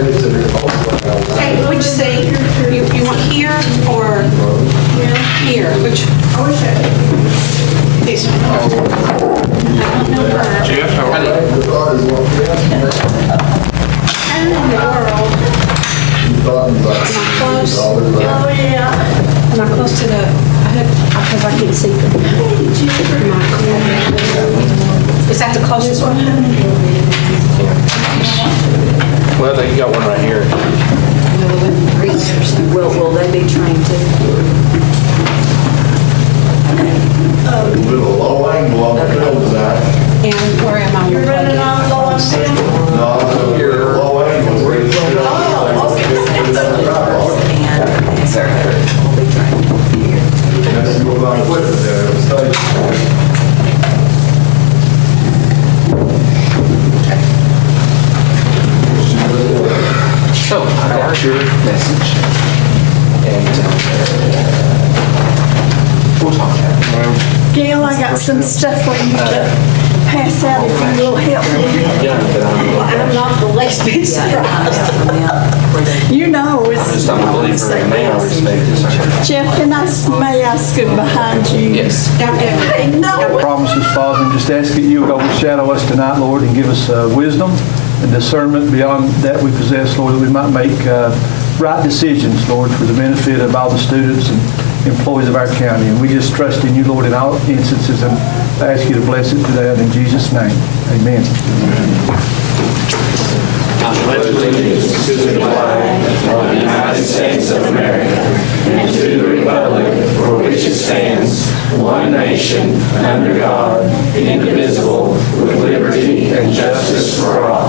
Okay, which you say? You want here or here? Which? This one. I don't know where. Jeff, how are you? How in the world? Am I close? Oh, yeah. Am I close to the, because I can't see them. Is that the closest one? Well, I think you got one right here. Will they be trained too? Little low angle on the field tonight. And where am I? You're running on low on field? No, you're low angle. And sir, will be trained here. That's you go on with it there. Stay. So, I got your message. And we'll talk about it. Gail, I got some stuff for you to pass out if you will help me. I'm not the least bit surprised. You know, I'm just a believer in man, I respect this. Jeff, may I scoot behind you? Yes. Hey, no. Promises, Father, and just ask that you would overshadow us tonight, Lord, and give us wisdom and discernment beyond that we possess, Lord, that we might make right decisions, Lord, for the benefit of all the students and employees of our county. And we just trust in you, Lord, in all instances, and I ask you to bless it today in Jesus' name. Amen. I pledge allegiance to the flag of the United States of America and to the republic for which it stands, one nation, under God, indivisible, with liberty and justice for all.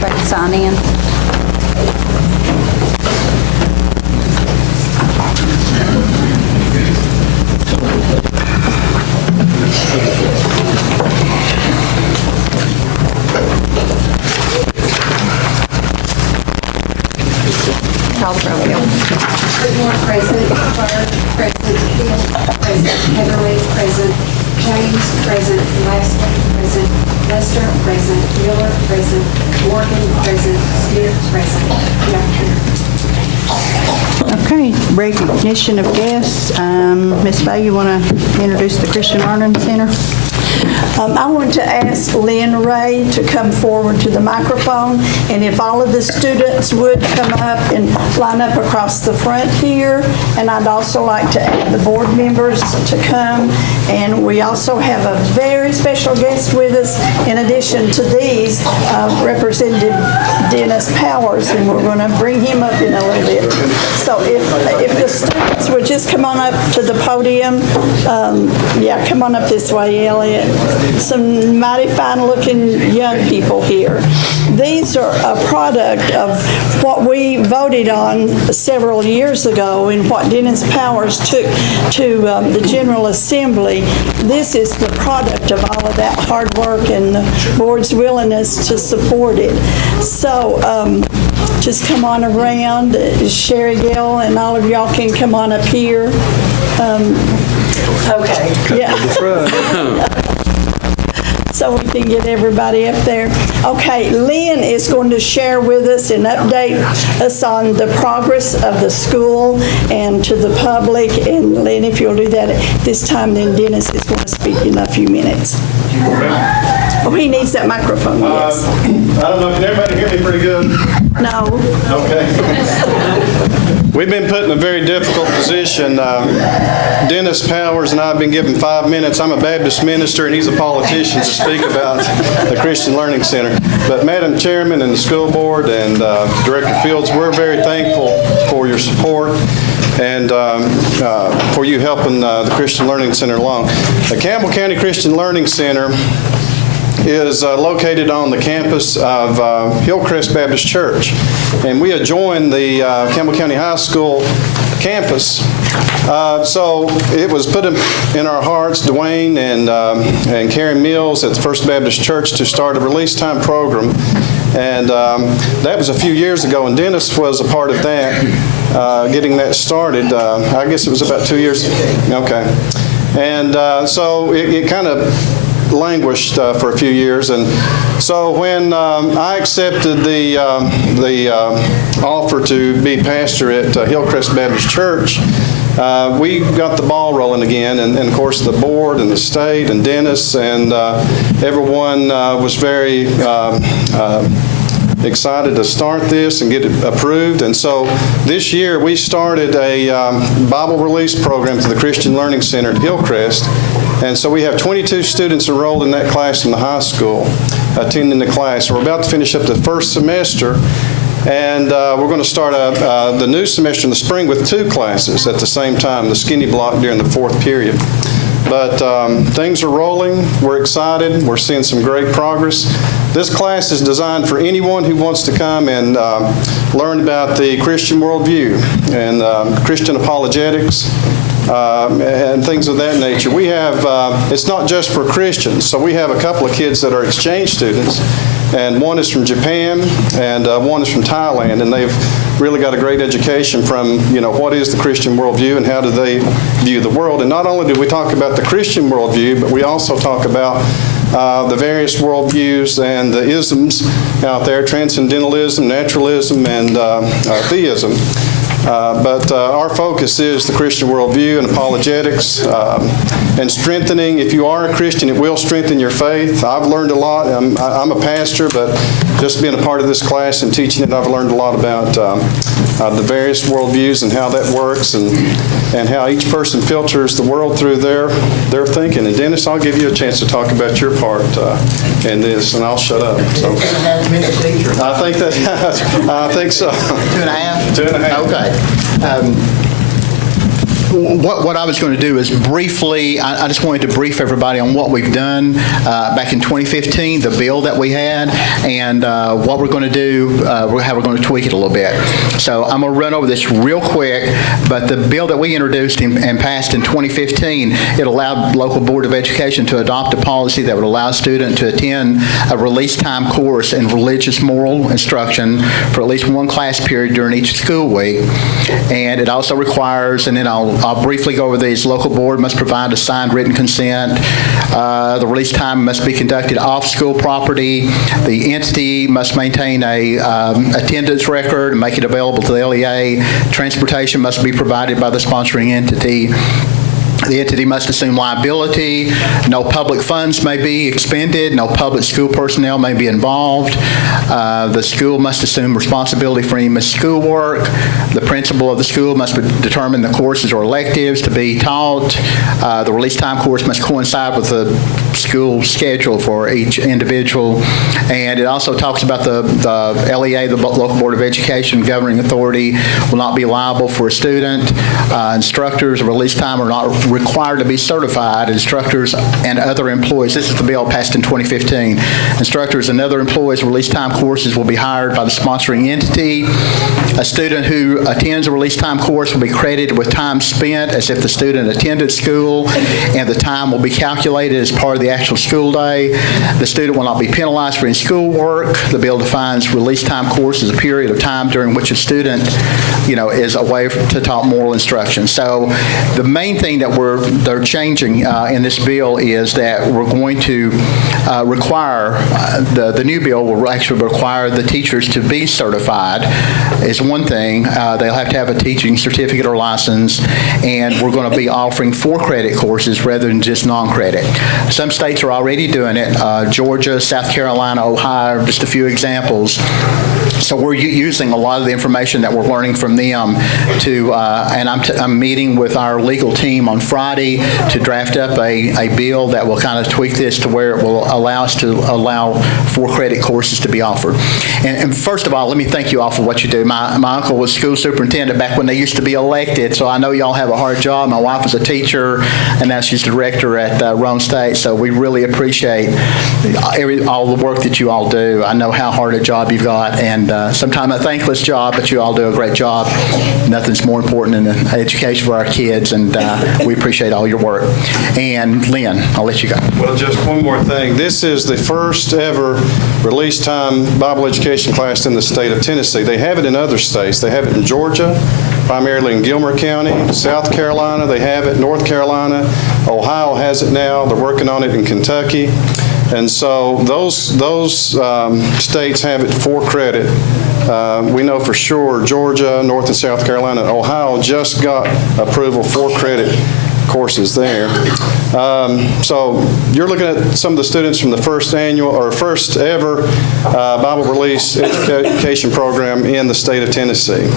Back to sign in. Call the roll, Bill. Whitmore, present. Clark, present. Hill, present. Heatherly, present. James, present. Lashley, present. Lester, present. Miller, present. Morgan, present. Smith, present. Okay, recognition of guests. Ms. Bay, you want to introduce the Christian Learning Center? I want to ask Lynn Ray to come forward to the microphone, and if all of the students would come up and line up across the front here, and I'd also like to add the board members to come, and we also have a very special guest with us, in addition to these, Representative Dennis Powers, and we're going to bring him up in a little bit. So if the students would just come on up to the podium, yeah, come on up this way, Elliot. Some mighty fine-looking young people here. These are a product of what we voted on several years ago and what Dennis Powers took to the General Assembly. This is the product of all of that hard work and the board's willingness to support it. So just come on around. Sherry Gill and all of y'all can come on up here. Okay. Yeah. So we can get everybody up there. Okay, Lynn is going to share with us and update us on the progress of the school and to the public. And Lynn, if you'll do that at this time, then Dennis is going to speak in a few minutes. Oh, he needs that microphone, yes. I don't know, can everybody hear me pretty good? No. Okay. We've been put in a very difficult position. Dennis Powers and I have been given 5 minutes. I'm a Baptist minister and he's a politician to speak about the Christian Learning Center. But Madam Chairman and the school board and Director Fields, we're very thankful for your support and for you helping the Christian Learning Center along. The Campbell County Christian Learning Center is located on the campus of Hillcrest Baptist Church. And we adjoin the Campbell County High School campus. So it was put in our hearts, Dwayne and Karen Mills at the First Baptist Church, to start a release time program. And that was a few years ago, and Dennis was a part of that, getting that started. I guess it was about 2 years. Okay. And so it kind of languished for a few years. And so when I accepted the offer to be pastor at Hillcrest Baptist Church, we got the ball rolling again, and of course the board and the state and Dennis and everyone was very excited to start this and get it approved. And so this year we started a Bible release program to the Christian Learning Center at Hillcrest. And so we have 22 students enrolled in that class from the high school attending the class. We're about to finish up the first semester, and we're going to start the new semester in the spring with 2 classes at the same time, the skinny block during the 4th period. But things are rolling. We're excited. We're seeing some great progress. This class is designed for anyone who wants to come and learn about the Christian worldview and Christian apologetics and things of that nature. We have, it's not just for Christians, so we have a couple of kids that are exchange students, and one is from Japan and one is from Thailand, and they've really got a great education from, what is the Christian worldview and how do they view the world. And not only do we talk about the Christian worldview, but we also talk about the various worldviews and the isms out there, transcendentalism, naturalism, and theism. But our focus is the Christian worldview and apologetics and strengthening. If you are a Christian, it will strengthen your faith. I've learned a lot. I'm a pastor, but just being a part of this class and teaching it, I've learned a lot about the various worldviews and how that works and how each person filters the world through their thinking. And Dennis, I'll give you a chance to talk about your part in this, and I'll shut up. So, 2.5 minutes each, or? I think so. 2.5? 2.5. Okay. What I was going to do is briefly, I just wanted to brief everybody on what we've done back in 2015, the bill that we had, and what we're going to do, how we're going to tweak it a little bit. So I'm going to run over this real quick, but the bill that we introduced and passed in 2015, it allowed local Board of Education to adopt a policy that would allow a student to attend a release time course in religious moral instruction for at least one class period during each school week. And it also requires, and then I'll briefly go over these. Local board must provide a signed written consent. The release time must be conducted off school property. The entity must maintain a attendance record and make it available to the LEA. Transportation must be provided by the sponsoring entity. The entity must assume liability. No public funds may be expended. No public school personnel may be involved. The school must assume responsibility for any missed schoolwork. The principal of the school must determine the courses or electives to be taught. The release time course must coincide with the school schedule for each individual. And it also talks about the LEA, the Local Board of Education governing authority, will not be liable for a student. Instructors, release time are not required to be certified. Instructors and other employees, this is the bill passed in 2015, instructors and other employees release time courses will be hired by the sponsoring entity. A student who attends a release time course will be credited with time spent as if the student attended school, and the time will be calculated as part of the actual school day. The student will not be penalized for any schoolwork. The bill defines release time course as a period of time during which a student, is away to taught moral instruction. So the main thing that they're changing in this bill is that we're going to require, the new bill will actually require the teachers to be certified is one thing. They'll have to have a teaching certificate or license, and we're going to be offering 4-credit courses rather than just non-credit. Some states are already doing it. Georgia, South Carolina, Ohio, just a few examples. So we're using a lot of the information that we're learning from them to, and I'm meeting with our legal team on Friday to draft up a bill that will kind of tweak this to where it will allow us to allow 4-credit courses to be offered. And first of all, let me thank you all for what you do. My uncle was school superintendent back when they used to be elected, so I know y'all have a hard job. My wife was a teacher, and now she's director at Rome State, so we really appreciate all the work that you all do. I know how hard a job you've got, and sometimes a thankless job, but you all do a great job. Nothing's more important than the education for our kids, and we appreciate all your work. And Lynn, I'll let you go. Well, just one more thing. This is the first ever release time Bible education class in the state of Tennessee. They have it in other states. They have it in Georgia, primarily in Gilmer County. South Carolina, they have it. North Carolina, Ohio has it now. They're working on it in Kentucky. And so those states have it for credit. We know for sure Georgia, North and South Carolina, and Ohio just got approval for credit courses there. So you're looking at some of the students from the first ever Bible Release Education Program in the state of Tennessee.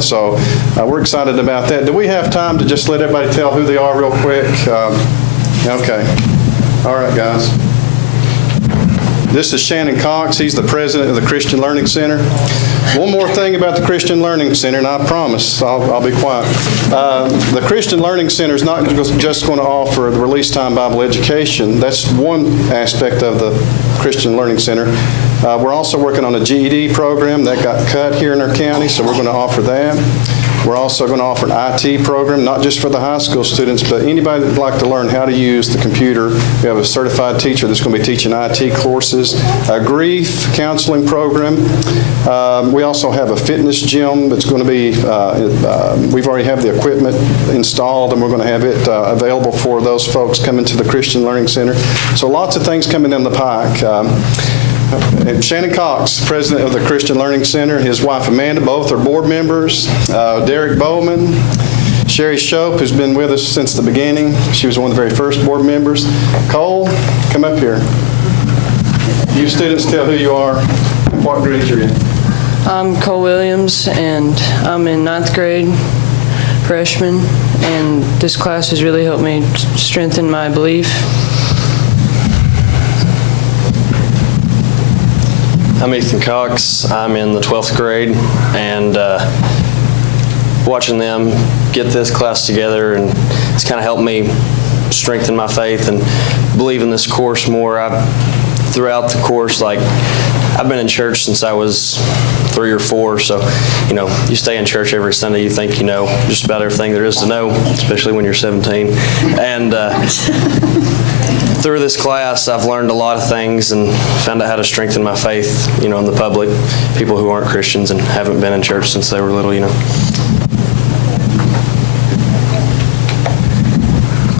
So we're excited about that. Do we have time to just let everybody tell who they are real quick? Okay. All right, guys. This is Shannon Cox. He's the president of the Christian Learning Center. One more thing about the Christian Learning Center, and I promise I'll be quiet. The Christian Learning Center is not just going to offer the release time Bible education. That's one aspect of the Christian Learning Center. We're also working on a GED program that got cut here in our county, so we're going to offer that. We're also going to offer an IT program, not just for the high school students, but anybody that would like to learn how to use the computer. We have a certified teacher that's going to be teaching IT courses, a grief counseling program. We also have a fitness gym that's going to be, we've already have the equipment installed, and we're going to have it available for those folks coming to the Christian Learning Center. So lots of things coming down the pike. And Shannon Cox, president of the Christian Learning Center, his wife Amanda, both are board members. Derek Bowman, Sherry Shope, who's been with us since the beginning. She was one of the very first board members. Cole, come up here. You students tell who you are and what grade you're in. I'm Cole Williams, and I'm in 9th grade, freshman, and this class has really helped me strengthen my belief. I'm Ethan Cox. I'm in the 12th grade, and watching them get this class together, and it's kind of helped me strengthen my faith and believe in this course more. Throughout the course, like, I've been in church since I was 3 or 4, so, you stay in church every Sunday, you think you know just about everything there is to know, especially when you're 17. And through this class, I've learned a lot of things and found out how to strengthen my faith, in the public, people who aren't Christians and haven't been in church since they were little,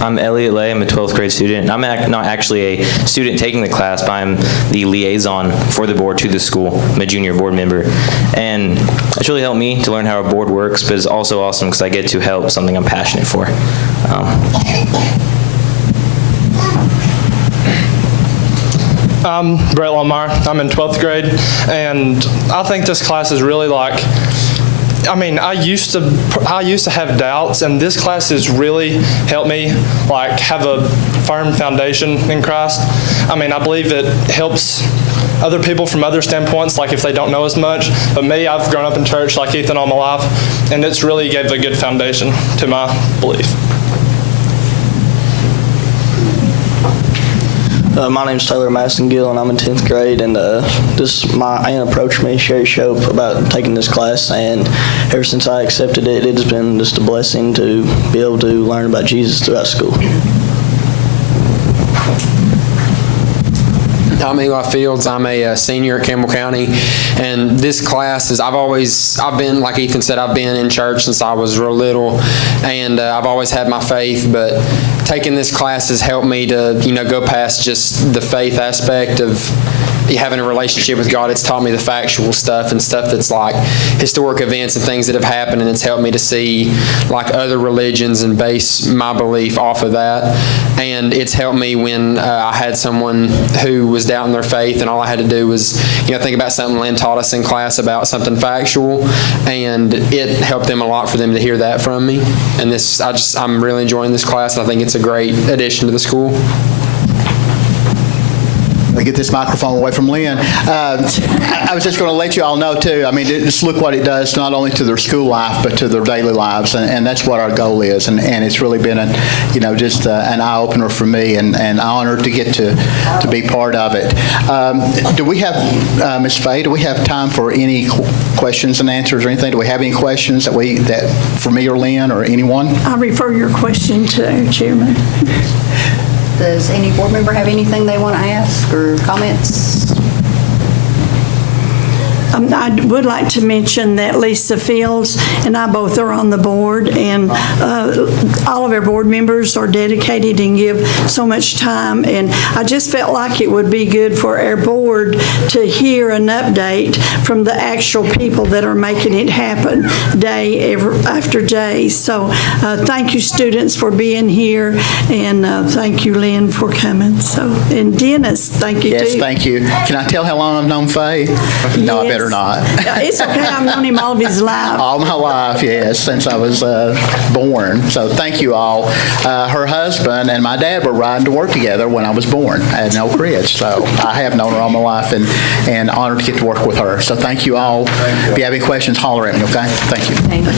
I'm Elliot Lay. I'm a 12th grade student. I'm not actually a student taking the class, but I'm the liaison for the board to the school. I'm a junior board member. And it's really helped me to learn how a board works, but it's also awesome because I get to help something I'm passionate for. I'm Brett Lamar. I'm in 12th grade, and I think this class is really I used to have doubts, and this class has really helped me have a firm foundation in Christ. I believe it helps other people from other standpoints, like if they don't know as much. But me, I've grown up in church like Ethan all my life, and it's really gave a good foundation to my belief. My name's Taylor Madison Gill, and I'm in 10th grade, and my aunt approached me, Sherry Shope, about taking this class, and ever since I accepted it, it's been just a blessing to be able to learn about Jesus throughout school. I'm Eli Fields. I'm a senior at Campbell County, and this class is, I've been, like Ethan said, I've been in church since I was real little, and I've always had my faith, but taking this class has helped me to, go past just the faith aspect of having a relationship with God. It's taught me the factual stuff and stuff that's like historic events and things that have happened, and it's helped me to see other religions and base my belief off of that. And it's helped me when I had someone who was doubting their faith, and all I had to do was think about something Lynn taught us in class about something factual, and it helped them a lot for them to hear that from me. And I'm really enjoying this class, and I think it's a great addition to the school. Get this microphone away from Lynn. I was just going to let you all know, too, just look what it does not only to their school life, but to their daily lives, and that's what our goal is, and it's really been just an eye-opener for me, and an honor to get to be part of it. Do we have, Ms. Fay, do we have time for any questions and answers or anything? Do we have any questions that for me or Lynn or anyone? I refer your question to Chairman. Does any board member have anything they want to ask or comments? I would like to mention that Lisa Fields and I both are on the board, and all of our board members are dedicated and give so much time, and I just felt like it would be good for our board to hear an update from the actual people that are making it happen day after day. So thank you, students, for being here, and thank you, Lynn, for coming. So, and Dennis, thank you, Yes, too. thank you. Can I tell how long I've known Faye? No, I Yes. better not. It's okay. I've known him all of his life. All my life, yes, since I was born. So thank you all. Her husband and my dad were riding to work together when I was born at Oak Ridge. So I have known her all my life, and honored to get to work with her. So thank you all. If you have any questions, holler at me, okay? Thank you. Thank you.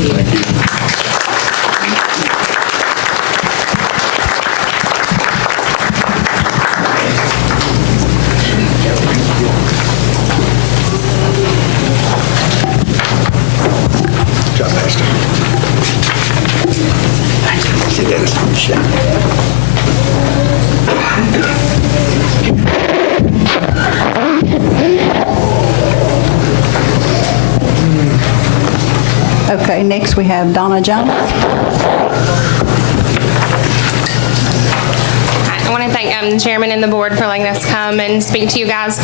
Okay, next we have Donna Jones. I want to thank the chairman and the board for letting us come and speak to you guys.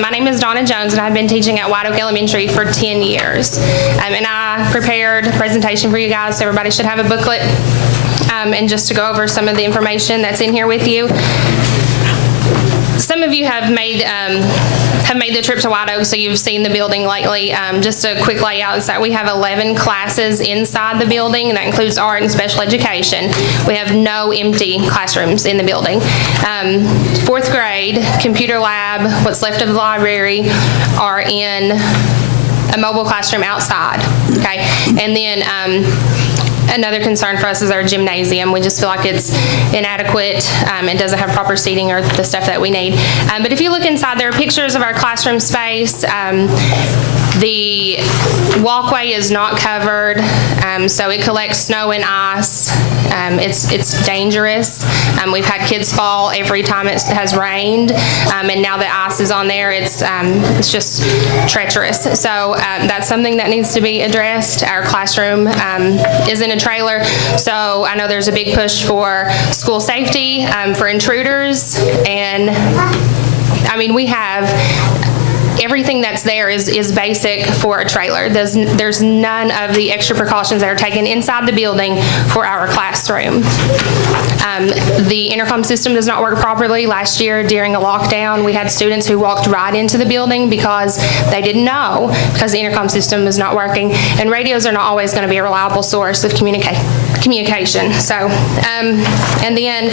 My name is Donna Jones, and I've been teaching at White Oak Elementary for 10 years. And I prepared a presentation for you guys, so everybody should have a booklet. And just to go over some of the information that's in here with you. Some of you have made the trip to White Oak, so you've seen the building lately. Just a quick layout is that we have 11 classes inside the building, and that includes art and special education. We have no empty classrooms in the building. Fourth grade, computer lab, what's left of the library are in a mobile classroom outside, okay? And then another concern for us is our gymnasium. We just feel like it's inadequate. It doesn't have proper seating or the stuff that we need. But if you look inside, there are pictures of our classroom space. The walkway is not covered, so it collects snow and ice. It's dangerous. We've had kids fall every time it has rained, and now that ice is on there, it's just treacherous. So that's something that needs to be addressed. Our classroom is in a trailer, so I know there's a big push for school safety, for intruders, and I mean, we have everything that's there is basic for a trailer. There's none of the extra precautions that are taken inside the building for our classroom. The intercom system does not work properly. Last year during a lockdown, we had students who walked right into the building because they didn't know, because the intercom system was not working. And radios are not always going to be a reliable source of communication. So, and then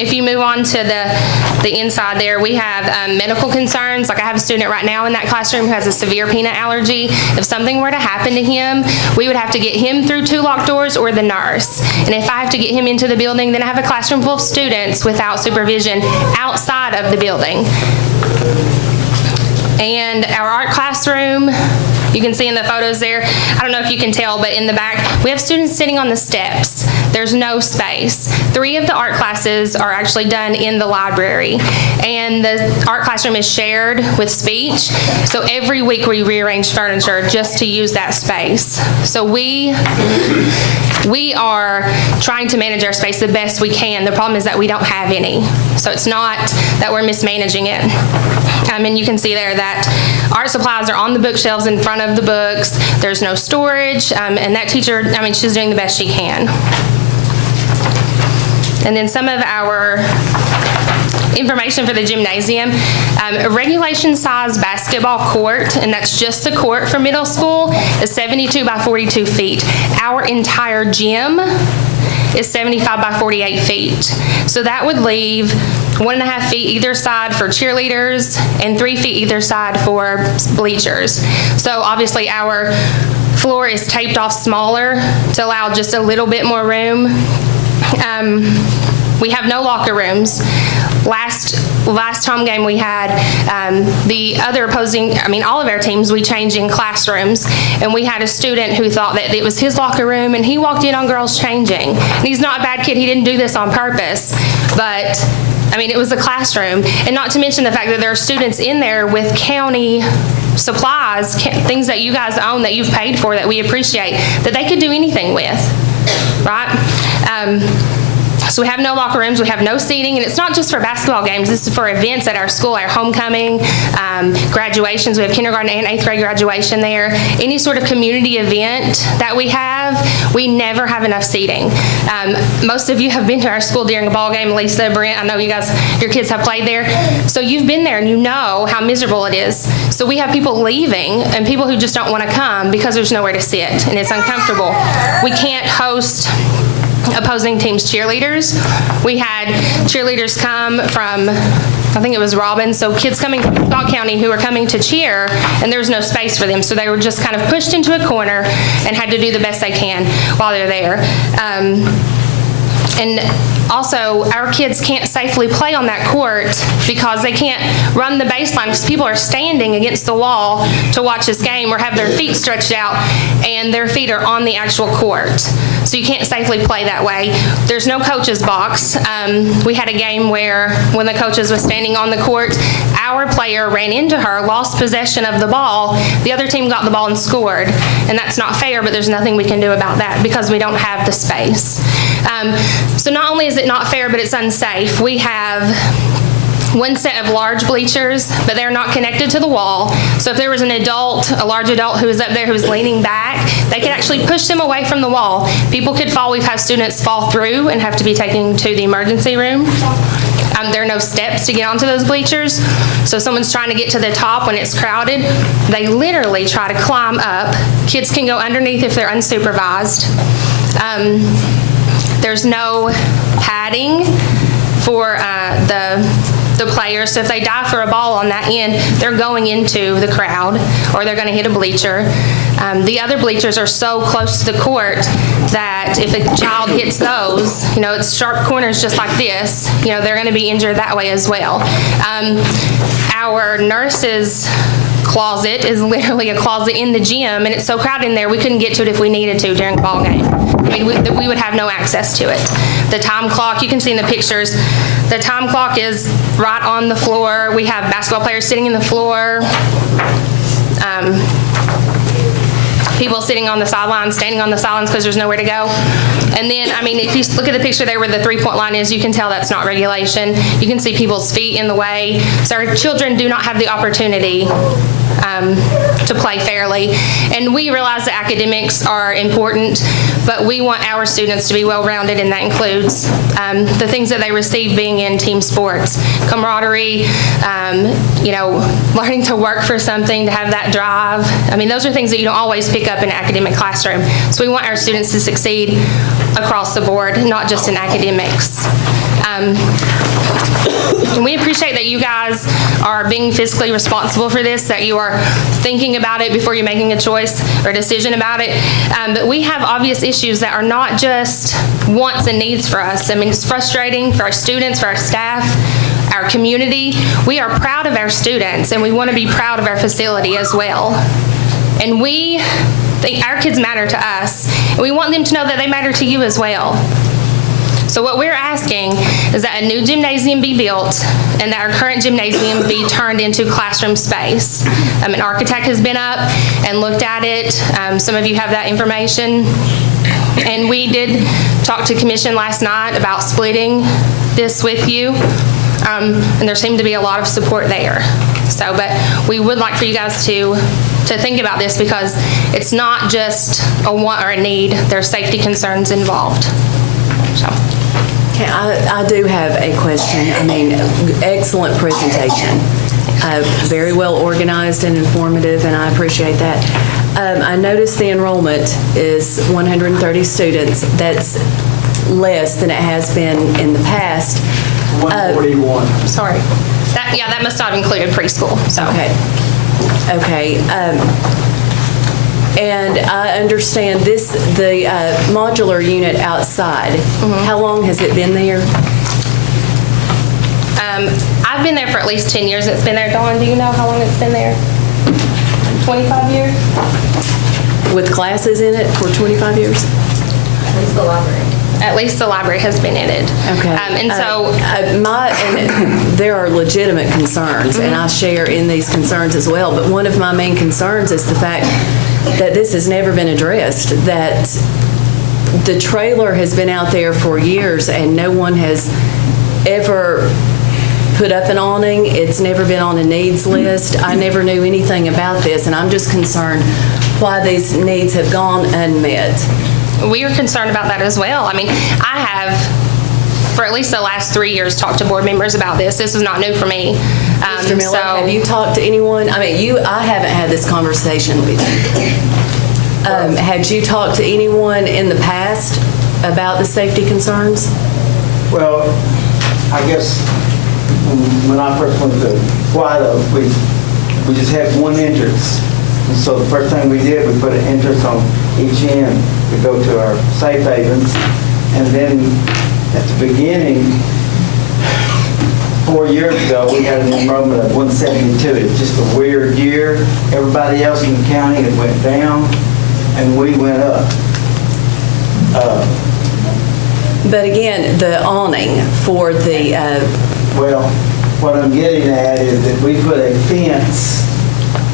if you move on to the inside there, we have medical concerns. Like I have a student right now in that classroom who has a severe peanut allergy. If something were to happen to him, we would have to get him through 2 locked doors or the nurse. And if I have to get him into the building, then I have a classroom full of students without supervision outside of the building. And our art classroom, you can see in the photos there, I don't know if you can tell, but in the back, we have students sitting on the steps. There's no space. 3 of the art classes are actually done in the library, and the art classroom is shared with speech. So every week we rearrange furniture just to use that space. So we are trying to manage our space the best we can. The problem is that we don't have any. So it's not that we're mismanaging it. And you can see there that art supplies are on the bookshelves in front of the books. There's no storage, and that teacher, I mean, she's doing the best she can. And then some of our information for the gymnasium, a regulation size basketball court, and that's just the court for middle school, is 72 by 42 feet. Our entire gym is 75 by 48 feet. So that would leave 1.5 feet either side for cheerleaders and 3 feet either side for bleachers. So obviously our floor is taped off smaller to allow just a little bit more room. We have no locker rooms. Last home game we had, the other opposing, I mean, all of our teams, we changed in classrooms, and we had a student who thought that it was his locker room, and he walked in on girls changing. And he's not a bad kid, he didn't do this on purpose, but I mean, it was a classroom, and not to mention the fact that there are students in there with county supplies, things that you guys own that you've paid for that we appreciate, that they could do anything with, right? So we have no locker rooms, we have no seating, and it's not just for basketball games. This is for events at our school, our homecoming, graduations. We have kindergarten and 8th grade graduation there. Any sort of community event that we have, we never have enough seating. Most of you have been to our school during a ball game. Lisa, Brent, I know you guys, your kids have played there. So you've been there and you know how miserable it is. So we have people leaving and people who just don't want to come because there's nowhere to sit and it's uncomfortable. We can't host opposing teams' cheerleaders. We had cheerleaders come from, I think it was Robbins, so kids coming from Scott County who were coming to cheer, and there was no space for them, so they were just kind of pushed into a corner and had to do the best they can while they're there. And also, our kids can't safely play on that court because they can't run the baseline because people are standing against the wall to watch this game or have their feet stretched out and their feet are on the actual court. So you can't safely play that way. There's no coach's box. We had a game where when the coaches was standing on the court, our player ran into her, lost possession of the ball. The other team got the ball and scored. And that's not fair, but there's nothing we can do about that because we don't have the space. So not only is it not fair, but it's unsafe. We have one set of large bleachers, but they're not connected to the wall. So if there was an adult, a large adult who was up there who was leaning back, they could actually push them away from the wall. People could fall. We've had students fall through and have to be taken to the emergency room. There are no steps to get onto those bleachers. So if someone's trying to get to the top when it's crowded, they literally try to climb up. Kids can go underneath if they're unsupervised. There's no padding for the players. So if they dive for a ball on that end, they're going into the crowd or they're going to hit a bleacher. The other bleachers are so close to the court that if a child hits those, it's sharp corners just like this, they're going to be injured that way as well. Our nurses' closet is literally a closet in the gym, and it's so crowded in there we couldn't get to it if we needed to during a ball game. I mean, we would have no access to it. The time clock, you can see in the pictures, the time clock is right on the floor. We have basketball players sitting in the floor. People sitting on the sidelines, standing on the sidelines because there's nowhere to go. And then, I mean, if you look at the picture there where the three-point line is, you can tell that's not regulation. You can see people's feet in the way. So our children do not have the opportunity to play fairly. And we realize that academics are important, but we want our students to be well-rounded, and that includes the things that they receive being in team sports, camaraderie, learning to work for something, to have that drive. I mean, those are things that you don't always pick up in an academic classroom. So we want our students to succeed across the board, not just in academics. And we appreciate that you guys are being fiscally responsible for this, that you are thinking about it before you're making a choice or a decision about it. But we have obvious issues that are not just wants and needs for us. I mean, it's frustrating for our students, for our staff, our community. We are proud of our students, and we want to be proud of our facility as well. And we think our kids matter to us, and we want them to know that they matter to you as well. So what we're asking is that a new gymnasium be built and that our current gymnasium be turned into classroom space. An architect has been up and looked at it. Some of you have that information. And we did talk to commission last night about splitting this with you. And there seemed to be a lot of support there. So, but we would like for you guys to think about this, because it's not just a want or a need. There are safety concerns involved. So. Okay, I do have a question. I mean, excellent presentation. Very well organized and informative, and I appreciate that. I noticed the enrollment is 130 students. That's less than it has been in the past. 141. Sorry. That must not have included preschool. So. Okay. And I understand the modular unit outside. How long has it been there? I've been there for at least 10 years. It's been there. Dawn, do you know how long it's been there? 25 years? With classes in it for 25 years? It's the library. at least the library has been in it. Okay. And so, and there are legitimate concerns, and I share in these concerns as well, but one of my main concerns is the fact that this has never been addressed, that the trailer has been out there for years and no one has ever put up an awning. It's never been on a needs list. I never knew anything about this, and I'm just concerned why these needs have gone unmet. we are concerned about that as well. I mean, I have, for at least the last 3 years, talked to board members about this. This is not new for me. Mr. Miller, have you talked to anyone? I mean, I haven't had this conversation with you. Had you talked to anyone in the past about the safety concerns? Well, I guess when I first went to White Oak, we just had one entrance. And so the first thing we did, we put an entrance on each end to go to our safe havens. And then at the beginning, 4 years ago, we had an enrollment of 172. It's just a weird year. Everybody else in the county had went down, and we went up. But again, the awning for the... Well, what I'm getting at is that we put a fence.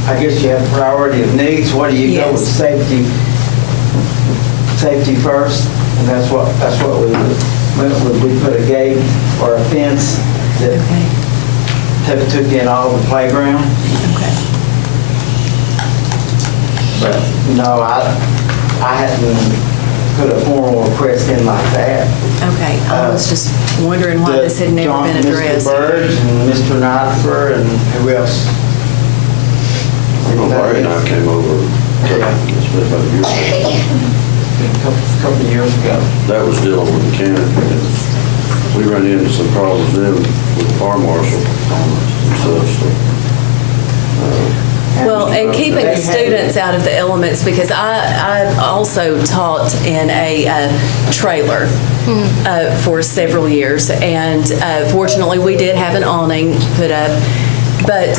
I guess you have priority of needs. What do you go with? Safety first, and that's what we went with. We put a gate or a fence that took in all the playground. Okay. But no, I hadn't put a formal request in like that. Okay, I was just wondering why this had never been addressed. Mr. Burge and Mr. Knightfer and who else? Larry and I came over about a couple of years ago. That was dealing with the county. We ran into some problems then with the fire marshal and stuff. Well, and keeping the students out of the elements, because I also taught in a trailer for several years, and fortunately we did have an awning put up. But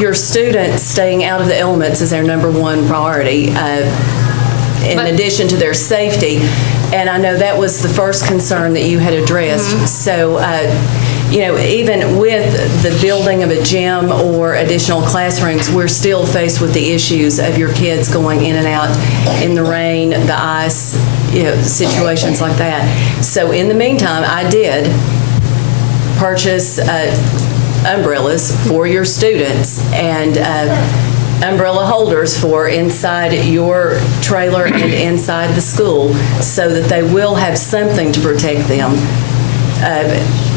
your students staying out of the elements is their number one priority, in addition to their safety. And I know that was the first concern that you had addressed. So, even with the building of a gym or additional classrooms, we're still faced with the issues of your kids going in and out in the rain, the ice, situations like that. So in the meantime, I did purchase umbrellas for your students and umbrella holders for inside your trailer and inside the school so that they will have something to protect them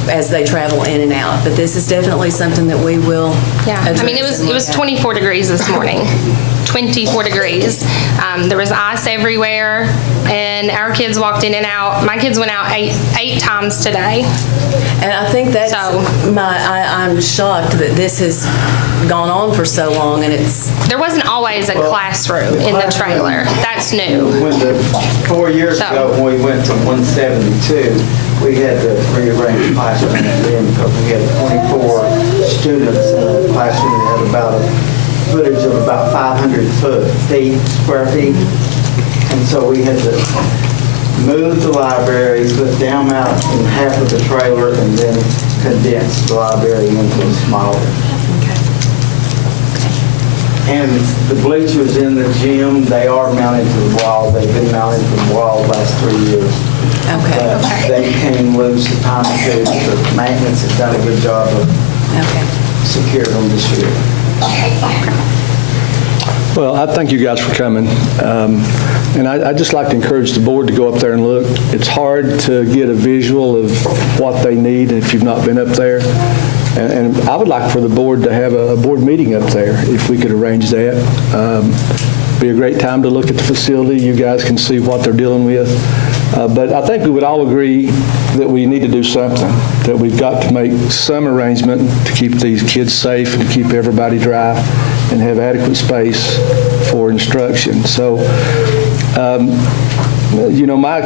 as they travel in and out. But this is definitely something that we will address. I mean, it was 24 degrees this morning. 24 degrees. There was ice everywhere, and our kids walked in and out. My kids went out eight times today. And I think that's I'm shocked that this has gone on for so long, and there wasn't always a classroom in the trailer. That's new. 4 years ago, when we went from 172, we had to rearrange classroom then because we had 24 students in a classroom that had about a footage of about 500 square feet. And so we had to move the library, put down out in half of the trailer, and then condense the library into a smaller. And the bleachers in the gym, they are mounted to the wall. They've been mounted to the wall the last 3 years. Okay. They came loose the time or two. The maintenance has done a good job of securing them this year. Well, I thank you guys for coming. And I'd just like to encourage the board to go up there and look. It's hard to get a visual of what they need if you've not been up there. And I would like for the board to have a board meeting up there, if we could arrange that. Be a great time to look at the facility. You guys can see what they're dealing with. But I think we would all agree that we need to do something, that we've got to make some arrangement to keep these kids safe and to keep everybody dry and have adequate space for instruction. So, my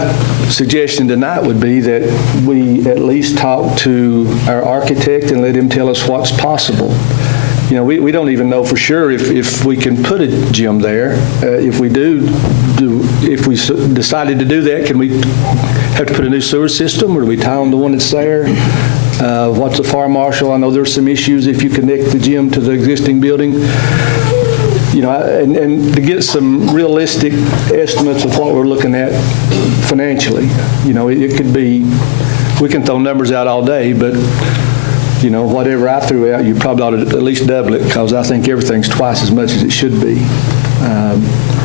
suggestion tonight would be that we at least talk to our architect and let him tell us what's possible. We don't even know for sure if we can put a gym there. If we if we decided to do that, can we have to put a new sewer system, or do we tie on the one that's there? What's the fire marshal? I know there's some issues if you connect the gym to the existing building. You know, and to get some realistic estimates of what we're looking at financially. You know, it could be, we can throw numbers out all day, but, you know, whatever I threw out, you probably ought to at least double it, because I think everything's twice as much as it should be.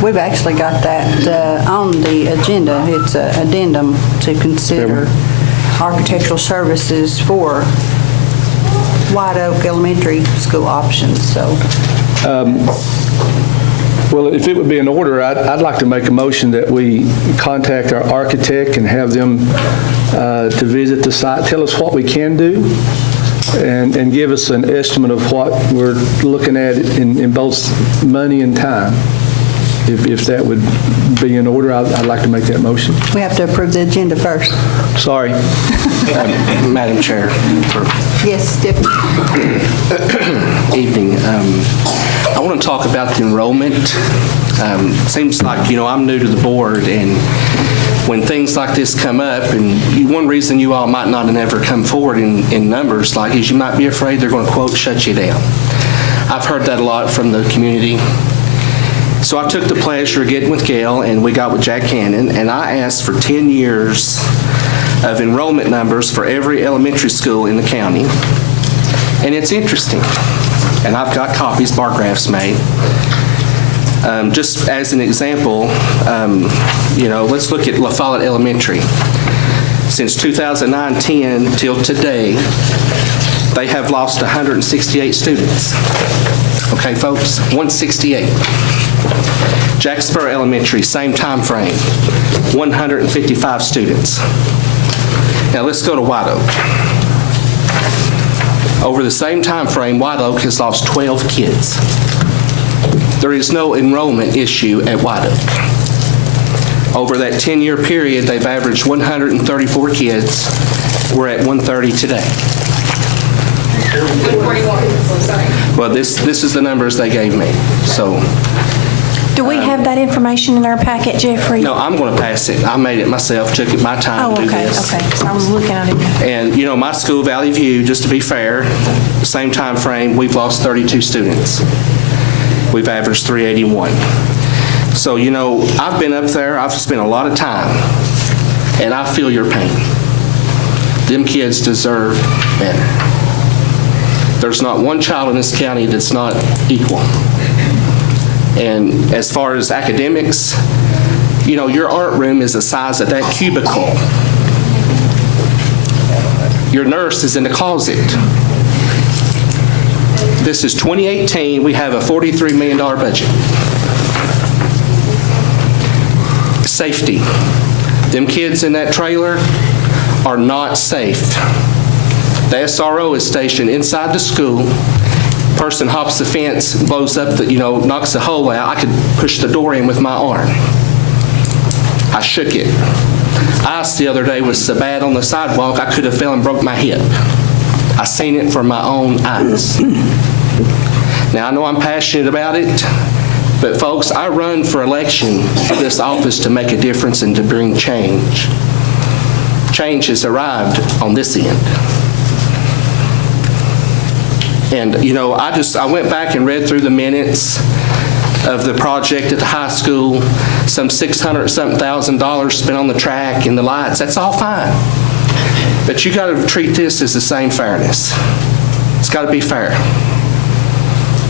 We've actually got that on the agenda. It's an addendum to consider architectural services for White Oak Elementary School options, so. Well, if it would be in order, I'd like to make a motion that we contact our architect and have them to visit the site, tell us what we can do, and give us an estimate of what we're looking at in both money and time. If that would be in order, I'd like to make that motion. We have to approve the agenda first. Sorry. Madam Chair. Yes, Deputy. Evening. I want to talk about the enrollment. Seems like, you know, I'm new to the board, and when things like this come up, and one reason you all might not have ever come forward in numbers like is you might be afraid they're going to, quote, shut you down. I've heard that a lot from the community. So I took the pleasure of getting with Gail, and we got with Jack Cannon, and I asked for 10 years of enrollment numbers for every elementary school in the county. And it's interesting. And I've got copies, bar graphs made. Just as an example, you know, let's look at La Follette Elementary. Since 2009-10 till today, they have lost 168 students. Okay, folks, 168. Jacksboro Elementary, same time frame, 155 students. Now let's go to White Oak. Over the same time frame, White Oak has lost 12 kids. There is no enrollment issue at White Oak. Over that 10-year period, they've averaged 134 kids. We're at 130 today. 141. Well, this is the numbers they gave me. So. Do we have that information in our packet, Jeffrey? No, I'm going to pass it. I made it myself, took it my time to do this. Okay. So I was looking at it. And, you know, my school, Valley View, just to be fair, same time frame, we've lost 32 students. We've averaged 381. So, you know, I've been up there. I've spent a lot of time, and I feel your pain. Them kids deserve better. There's not one child in this county that's not equal. And as far as academics, you know, your art room is the size of that cubicle. Your nurse is in the closet. This is 2018. We have a $43 million budget. Safety. Them kids in that trailer are not safe. The SRO is stationed inside the school. Person hops the fence, blows up the, you know, knocks the hole out. I could push the door in with my arm. I shook it. Ice the other day was so bad on the sidewalk, I could have fell and broke my hip. I seen it from my own eyes. Now, I know I'm passionate about it, but folks, I run for election for this office to make a difference and to bring change. Change has arrived on this end. And, you know, I went back and read through the minutes of the project at the high school, some $600,000 spent on the track and the lights. That's all fine. But you got to treat this as the same fairness. It's got to be fair.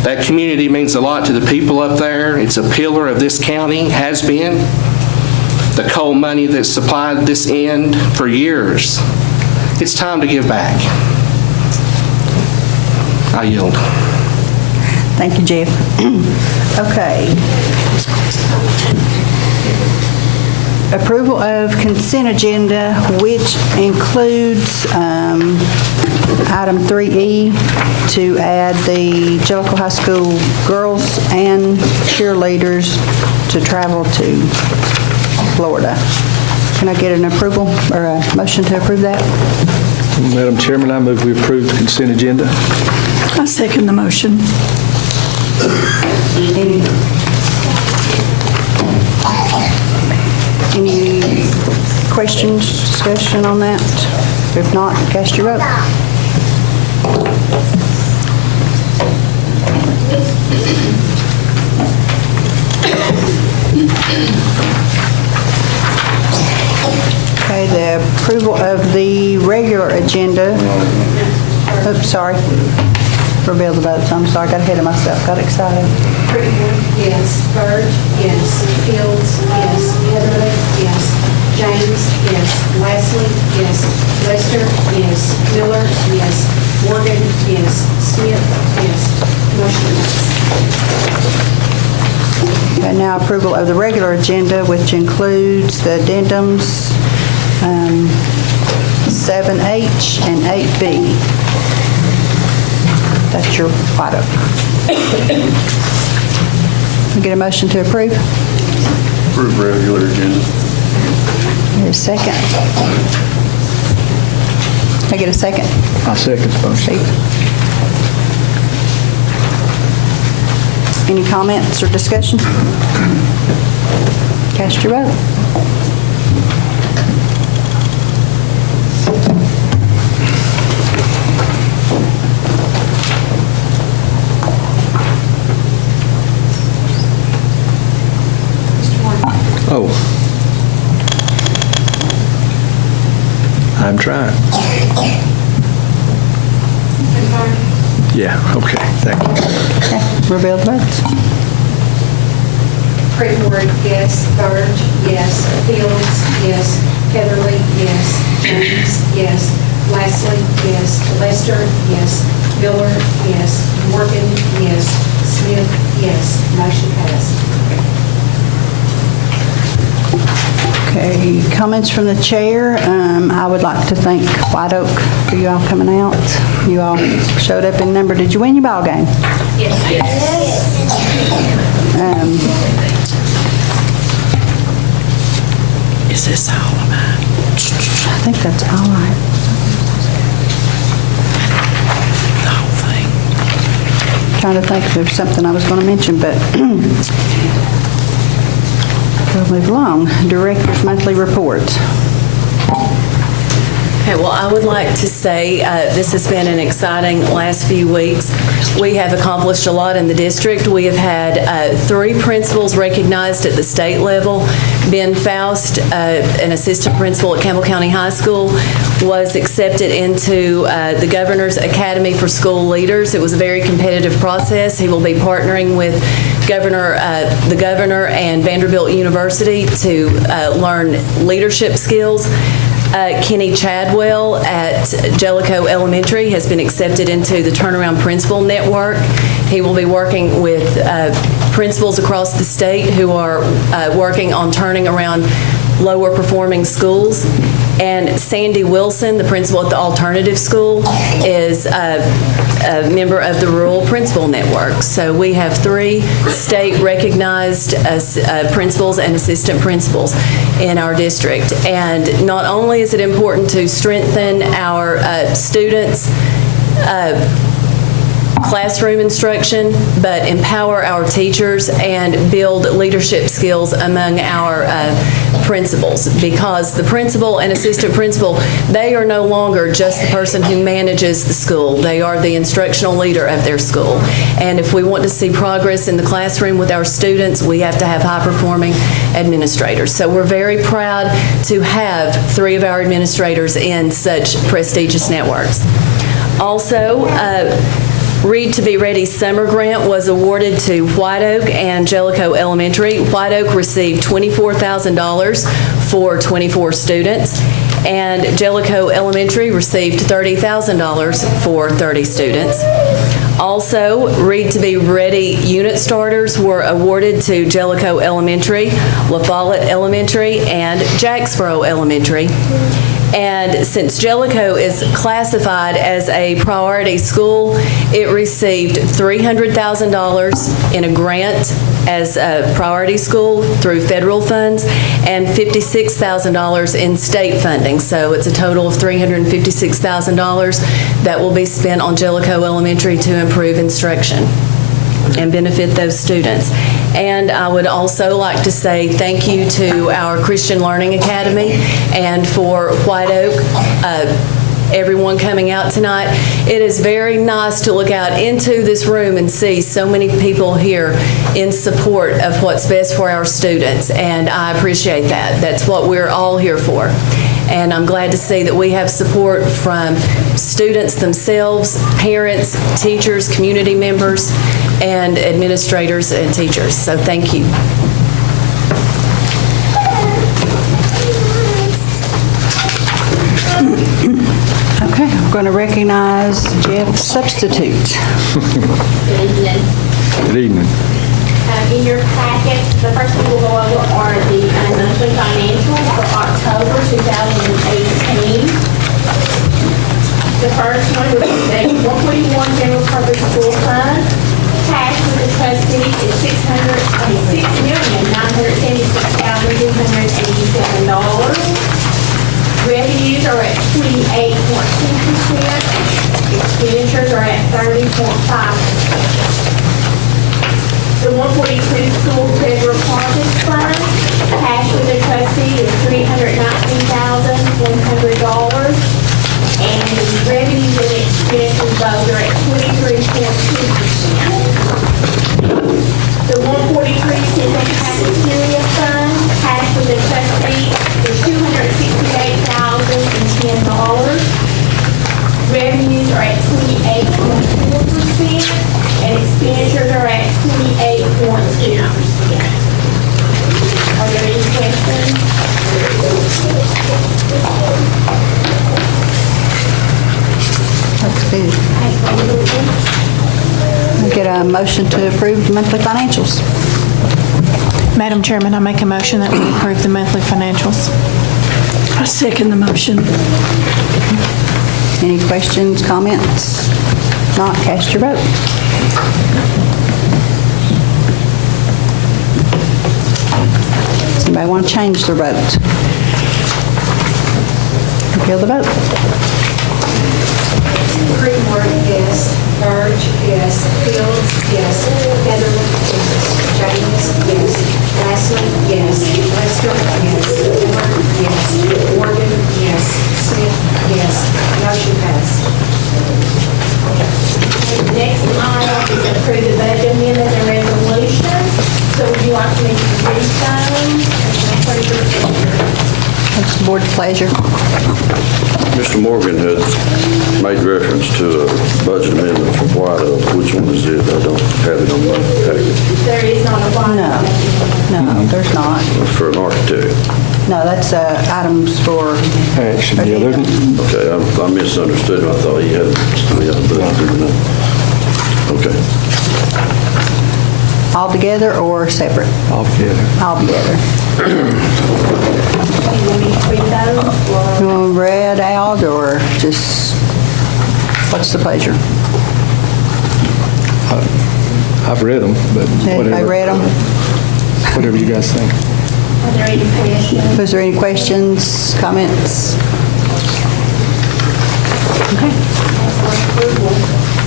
That community means a lot to the people up there. It's a pillar of this county, has been. The coal money that supplied this end for years. It's time to give back. I yield. Thank you, Jeff. Okay. Approval of consent agenda, which includes item 3E to add the Jellicoe High School girls and cheerleaders to travel to Florida. Can I get an approval or a motion to approve that? Madam Chairman, I move we approve the consent agenda. I second the motion. Any questions, discussion on that? If not, cast your vote. Okay, the approval of the regular agenda. Oops, sorry. Reveal the votes. I'm sorry, got ahead of myself, got excited. Creedmoor, yes. Byrd, yes. Fields, yes. Heatherly, yes. James, yes. Lastly, yes. Lester, yes. Miller, yes. Morgan, yes. Smith, yes. Motion passes. Okay, now approval of the regular agenda, which includes the addendums 7H and 8B. That's your White Oak. Can I get a motion to approve? Approve regular agenda. Get a second. Can I get a second? I second motion. Any comments or discussion? Cast your vote. Oh. I'm trying. Yeah, okay, thank you. Okay, reveal the votes. Creedmoor, yes. Byrd, yes. Fields, yes. Heatherly, yes. James, yes. Lastly, yes. Lester, yes. Miller, yes. Morgan, yes. Smith, yes. Motion passed. Okay, comments from the chair. I would like to thank White Oak for you all coming out. You all showed up in number. Did you win your ball game? Yes. Is this all of mine? I think that's all right. The whole thing. Trying to think if there's something I was going to mention, but we'll move along. Director's monthly report. Okay, well, I would like to say this has been an exciting last few weeks. We have accomplished a lot in the district. We have had 3 principals recognized at the state level. Ben Faust, an assistant principal at Campbell County High School, was accepted into the Governor's Academy for School Leaders. It was a very competitive process. He will be partnering with the governor and Vanderbilt University to learn leadership skills. Kenny Chadwell at Jellicoe Elementary has been accepted into the Turnaround Principal Network. He will be working with principals across the state who are working on turning around lower performing schools. And Sandy Wilson, the principal at the Alternative School, is a member of the Rural Principal Network. So we have 3 state-recognized principals and assistant principals in our district. And not only is it important to strengthen our students' classroom instruction, but empower our teachers and build leadership skills among our principals, because the principal and assistant principal, they are no longer just the person who manages the school. They are the instructional leader of their school. And if we want to see progress in the classroom with our students, we have to have high-performing administrators. So we're very proud to have 3 of our administrators in such prestigious networks. Also, Read to Be Ready Summer Grant was awarded to White Oak and Jellicoe Elementary. White Oak received $24,000 for 24 students, and Jellicoe Elementary received $30,000 for 30 students. Also, Read to Be Ready unit starters were awarded to Jellicoe Elementary, La Follette Elementary, and Jacksboro Elementary. And since Jellicoe is classified as a priority school, it received $300,000 in a grant as a priority school through federal funds and $56,000 in state funding. So it's a total of $356,000 that will be spent on Jellicoe Elementary to improve instruction and benefit those students. And I would also like to say thank you to our Christian Learning Academy and for White Oak, everyone coming out tonight. It is very nice to look out into this room and see so many people here in support of what's best for our students, and I appreciate that. That's what we're all here for. And I'm glad to see that we have support from students themselves, parents, teachers, community members, and administrators and teachers. So thank you. Okay, I'm going to recognize Jeff's substitute. Good evening. In your packet, the first thing we'll go over are the monthly financials for October 2018. The first one would be the 141 General Purpose School Fund. Cash with the trustee is $6,976,287. Revenues are at 28.2%. Expenditures are at 30.5%. The 142 School Federal Project Fund, cash with the trustee is $319,100, and the revenues and expenses both are at 23.2%. The 143 Central Cafeteria Fund, cash with the trustee is $268,010. Revenues are at 28.4%. And expenditures are at 28.2%. Are there any questions? Looks good. I'll get a motion to approve the monthly financials. Madam Chairman, I make a motion that we approve the monthly financials. I second the motion. Any questions, comments? Not, cast your vote. Does anybody want to change their vote? Repeal the vote. Greenwood, yes. Burge, yes. Fields, yes. Heatherly, yes. James, yes. Lassman, yes. Lester, yes. Miller, yes. Morgan, yes. Smith, yes. Motion passed. The next item is approve the budget amendments and resolutions. So would you like me to read those? What's the board's pleasure? Mr. Morgan had made reference to a budget amendment for White Oak. Which one is it? I don't have it on my packet. There is not a line. No, there's not. For an architect. No, that's items for... Action, yeah, there's... Okay, I misunderstood him. I thought he had a budget. Okay. All together or separate? All together. All together. You want me to read those? You want them read out or just, what's the pleasure? I've read them, but whatever. I read them. Whatever you guys think. Are there any questions? Was there any questions, comments? Okay.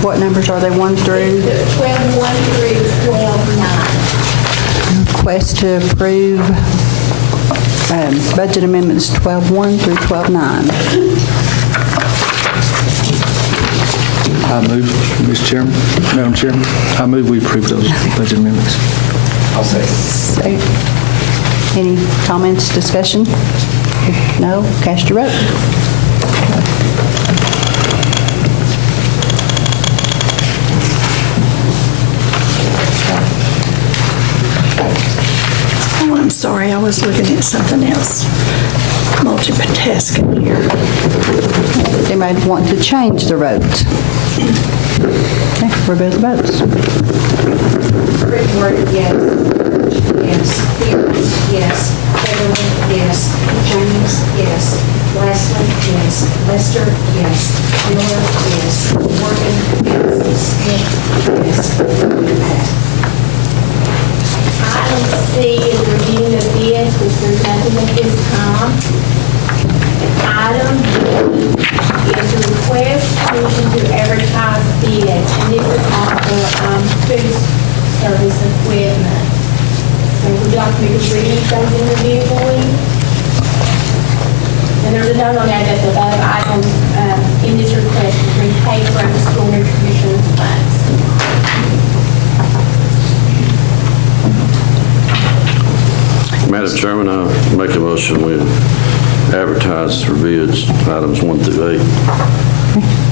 What numbers are they, 1 through? 12.1 through 12.9. Request to approve budget amendments 12.1 through 12.9. I move, Mr. Chairman, Madam Chairman, I move we approve those budget amendments. I'll second. Any comments, discussion? If no, cast your vote. Oh, I'm sorry, I was looking at something else. Multitasking here. They might want to change their vote. Okay, reveal the votes. Greenwood, yes. Yes. Fields, yes. Heatherly, yes. James, yes. Lassman, yes. Lester, yes. Miller, yes. Morgan, yes. Smith, yes. Motion passed. Item C is reviewing the bids, which there's nothing at this time. Item D is to request permission to advertise bids, and this is on for food service equipment. for me to read those individually. And there's a note on that the above items in this request is repaid from the school nutrition funds. Madam Chairman, I make a motion we advertise for bids items 1 through 8.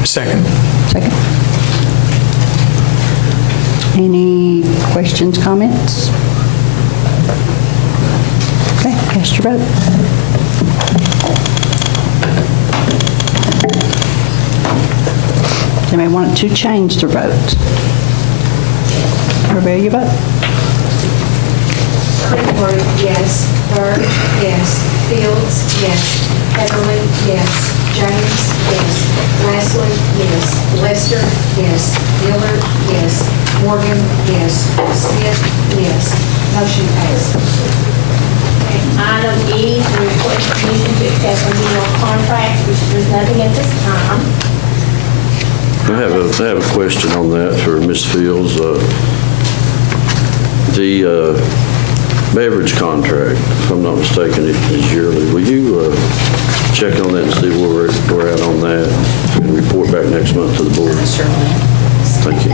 Second. Second. Any questions, comments? Okay, cast your vote. Does anybody want to change their vote? Everybody, your vote. Clifford, yes. Byrd, yes. Fields, yes. Heatherly, yes. James, yes. Leslie, yes. Lester, yes. Miller, yes. Morgan, yes. Smith, yes. Motion passes. Item E, to request permission to accept renewal contracts, which there's nothing at this time. I have a question on that for Ms. Fields. The beverage contract, if I'm not mistaken, is yearly. Will you check on that and see where we're at on that and report back next month to the board? Certainly. Thank you.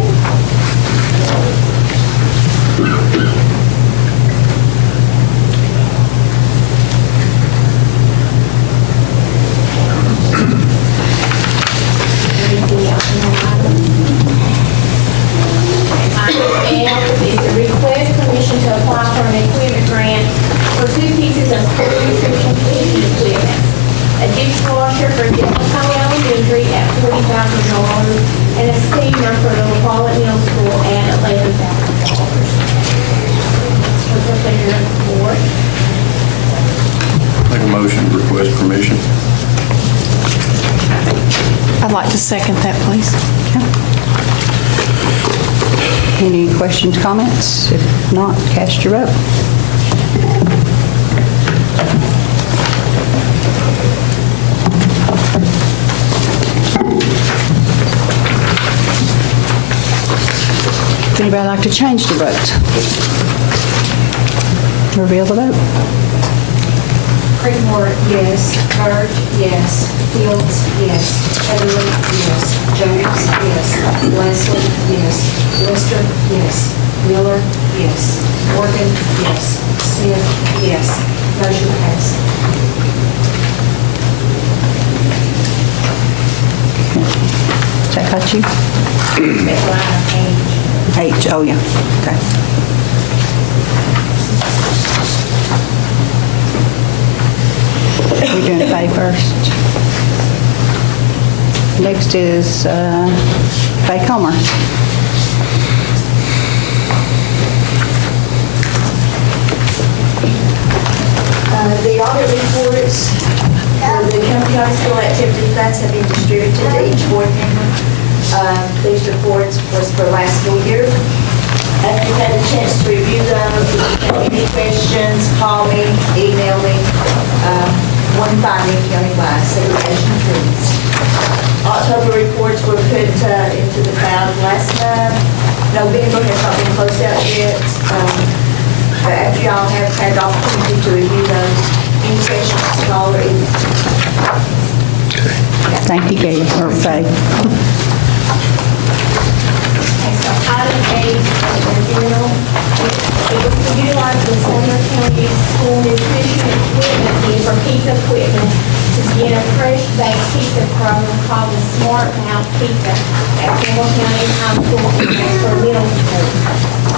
Anything else in that item? Item F is to request permission to apply for an equipment grant for 2 pieces of school nutrition feeding equipment. A dishwasher for Jellicoe Elementary at $40,000 and a steamer for the Wallet Middle School at $11,000. What's the pleasure of the board? Make a motion to request permission. I'd like to second that, please. Any questions, comments? If not, cast your vote. Would anybody like to change the vote? Reveal the vote. Creedmoor, yes. Byrd, yes. Fields, yes. Heatherly, yes. James, yes. Leslie, yes. Lester, yes. Miller, yes. Morgan, yes. Smith, yes. Motion passes. Does that cut you? That's item H. H, oh yeah, okay. We're doing pay first. Next is Faye Comer. The audit reports for the company audit school activity funds have been distributed to each board member. These reports was for last school year. After you've had a chance to review those, if you have any questions, call me, email me. 150 countywide segregation trees. October reports were put into the cloud last month. November has not been closed out yet. But after y'all have had the opportunity to review those, any questions, call or email. Thank you, Gail, or Faye. So item A is renewal. It was to utilize the Sumner County School Nutrition Equipment Fee for pizza equipment to get a fresh baked pizza program called the Smart Mouth Pizza at Campbell County High School and for middle school.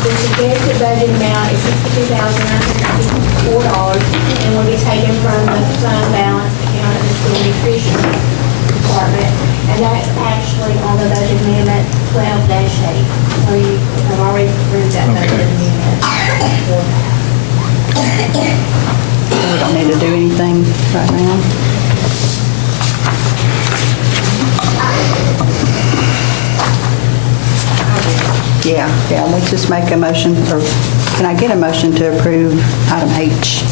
The suggested budget amount is $62,954 and will be taken from the fund balance account of the school nutrition department. And that's actually on the budget amendment 12-8. So you have already approved that budget amendment. We don't need to do anything right now. Yeah, let's just make a motion, or can I get a motion to approve item H?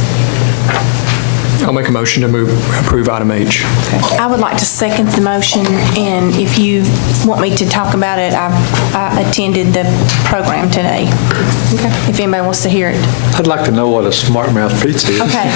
I'll make a motion to approve item H. I would like to second the motion, and if you want me to talk about it, I attended the program today. Okay. If anybody wants to hear it. I'd like to know what a smart mouth pizza is. Okay.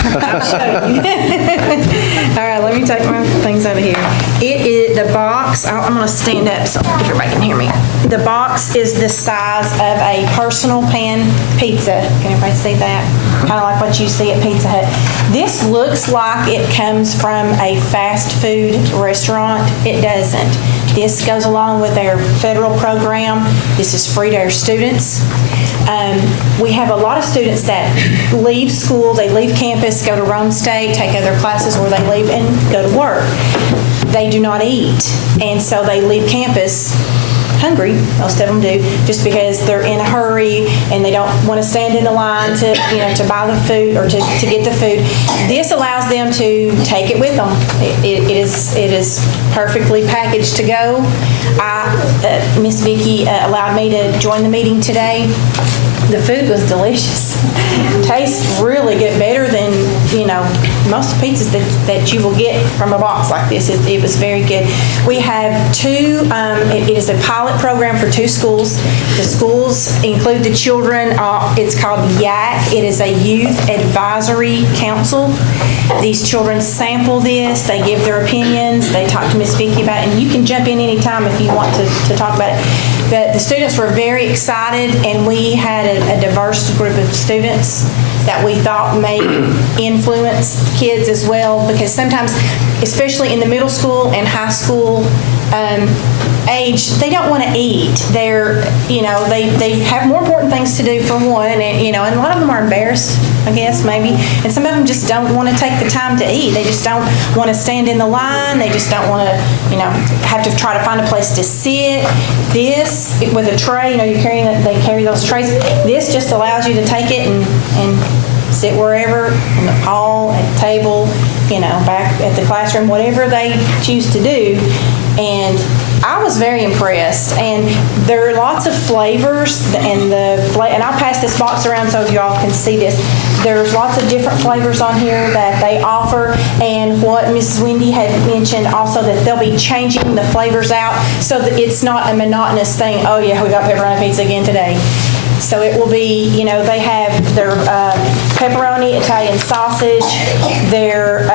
All right, let me take my things over here. It is the box. I'm going to stand up so everybody can hear me. The box is the size of a personal pan pizza. Can everybody see that? Kind of like what you see at Pizza Hut. This looks like it comes from a fast food restaurant. It doesn't. This goes along with our federal program. This is free to our students. We have a lot of students that leave school, they leave campus, go to Rome State, take other classes, or they leave and go to work. They do not eat, and so they leave campus hungry, most of them do, just because they're in a hurry and they don't want to stand in the line to buy the food or to get the food. This allows them to take it with them. It is perfectly packaged to go. Miss Vicki allowed me to join the meeting today. The food was delicious. Tastes really good, better than most pizzas that you will get from a box like this. It was very good. We have two. It is a pilot program for 2 schools. The schools include the children. It's called YAC. It is a Youth Advisory Council. These children sample this. They give their opinions. They talk to Miss Vicki about it, and you can jump in anytime if you want to talk about it. But the students were very excited, and we had a diverse group of students that we thought may influence kids as well, because sometimes, especially in the middle school and high school age, they don't want to eat. They have more important things to do, for one, and a lot of them are embarrassed, I guess, maybe, and some of them just don't want to take the time to eat. They just don't want to stand in the line. They just don't want to, have to try to find a place to sit. This, with a tray, they carry those trays. This just allows you to take it and sit wherever, in the hall, at the table, back at the classroom, whatever they choose to do. And I was very impressed, and there are lots of flavors, and I'll pass this box around so you all can see this. There's lots of different flavors on here that they offer, and what Mrs. Wendy had mentioned also, that they'll be changing the flavors out so that it's not a monotonous thing. Oh yeah, we got pepperoni pizza again today. So it will be, they have their pepperoni Italian sausage, their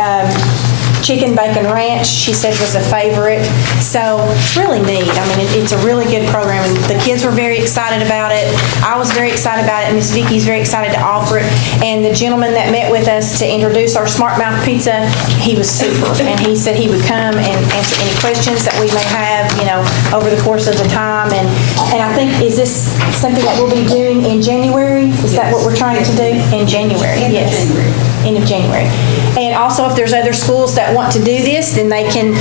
chicken bacon ranch, she said, was a favorite. So it's really neat. It's a really good program, and the kids were very excited about it. I was very excited about it, and Miss Vicki's very excited to offer it. And the gentleman that met with us to introduce our Smart Mouth Pizza, he was super, and he said he would come and answer any questions that we may have, over the course of the time. And I think, is this something that we'll be doing in January? Is that what we're trying to do? In January, yes. End of January. And also, if there's other schools that want to do this, then they can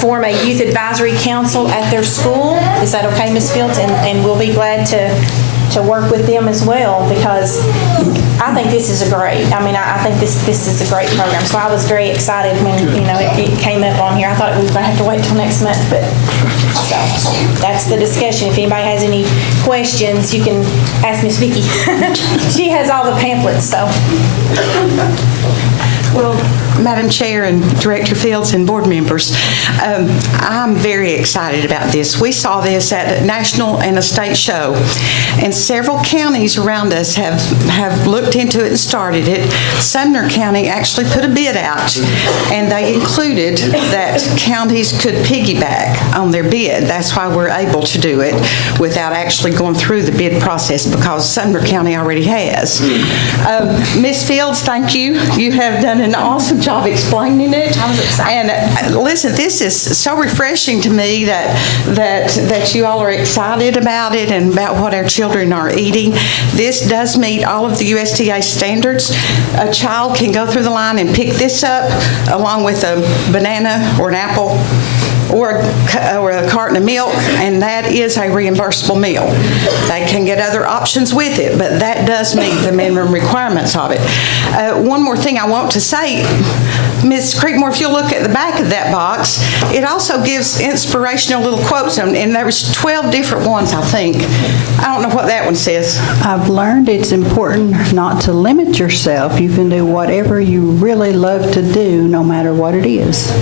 form a youth advisory council at their school. Is that okay, Ms. Fields? And we'll be glad to work with them as well, because I think this is I think this is a great program. So I was very excited when it came up on here. I thought we were going to have to wait till next month, but so that's the discussion. If anybody has any questions, you can ask Miss Vicki. She has all the pamphlets. So. Well, Madam Chair and Director Fields and board members, I'm very excited about this. We saw this at a national and a state show, and several counties around us have looked into it and started it. Sumner County actually put a bid out, and they included that counties could piggyback on their bid. That's why we're able to do it without actually going through the bid process, because Sumner County already has. Ms. Fields, thank you. You have done an awesome job explaining it. I was excited. And listen, this is so refreshing to me that you all are excited about it and about what our children are eating. This does meet all of the USDA standards. A child can go through the line and pick this up along with a banana or an apple or a carton of milk, and that is a reimbursable meal. They can get other options with it, but that does meet the minimum requirements of it. One more thing I want to say, Ms. Creekmore, if you'll look at the back of that box, it also gives inspirational little quotes, and there's 12 different ones, I think. I don't know what that one says. I've learned it's important not to limit yourself. You can do whatever you really love to do, no matter what it is.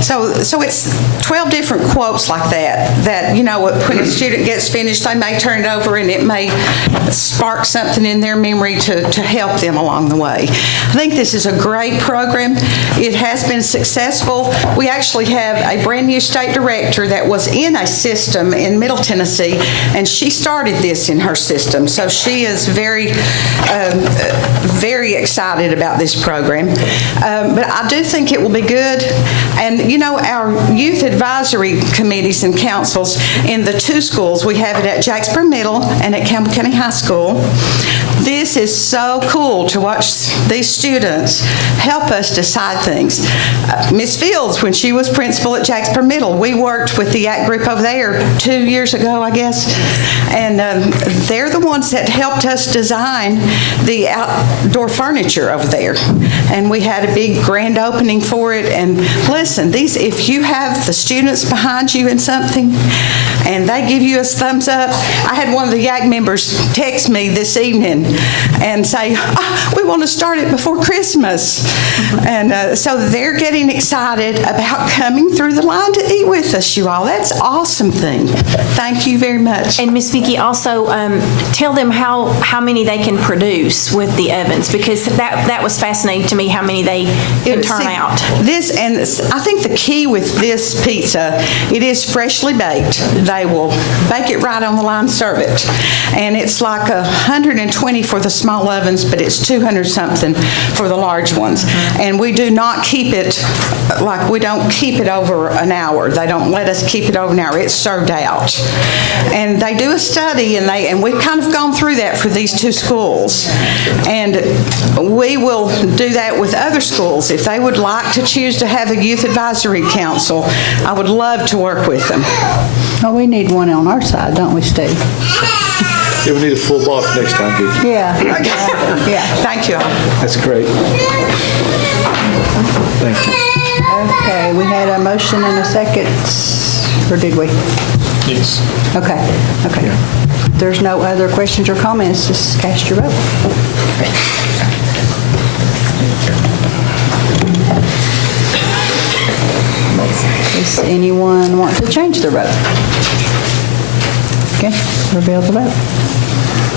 So it's 12 different quotes like that, you know, when a student gets finished, they may turn it over and it may spark something in their memory to help them along the way. I think this is a great program. It has been successful. We actually have a brand new state director that was in a system in Middle Tennessee, and she started this in her system. So she is very, very excited about this program. But I do think it will be good. And, you know, our youth advisory committees and councils in the two schools, we have it at Jacksboro Middle and at Campbell County High School. This is so cool to watch these students help us decide things. Ms. Fields, when she was principal at Jacksboro Middle, we worked with the ACT group over there 2 years ago, I guess, and they're the ones that helped us design the outdoor furniture over there. And we had a big grand opening for it. And listen, if you have the students behind you in something and they give you a thumbs up, I had one of the YAC members text me this evening and say, we want to start it before Christmas. And so they're getting excited about coming through the line to eat with us, you all. That's an awesome thing. Thank you very much. And Ms. Vicki, also tell them how many they can produce with the ovens, because that was fascinating to me, how many they can turn out. This, and I think the key with this pizza, it is freshly baked. They will bake it right on the line, serve it. And it's like 120 for the small ovens, but it's 200 something for the large ones. And we do not keep it, we don't keep it over an hour. They don't let us keep it over an hour. It's served out. And they do a study, and we've kind of gone through that for these two schools. And we will do that with other schools. If they would like to choose to have a youth advisory council, I would love to work with them. Well, we need one on our side, don't we, Steve? Yeah, we need a full box next time, Vicki. Yeah. Yeah. Thank you all. That's great. Thank you. Okay, we had a motion and a second, or did we? Yes. Okay. If there's no other questions or comments, just cast your vote. Does anyone want to change their vote? Okay, we'll be able to vote.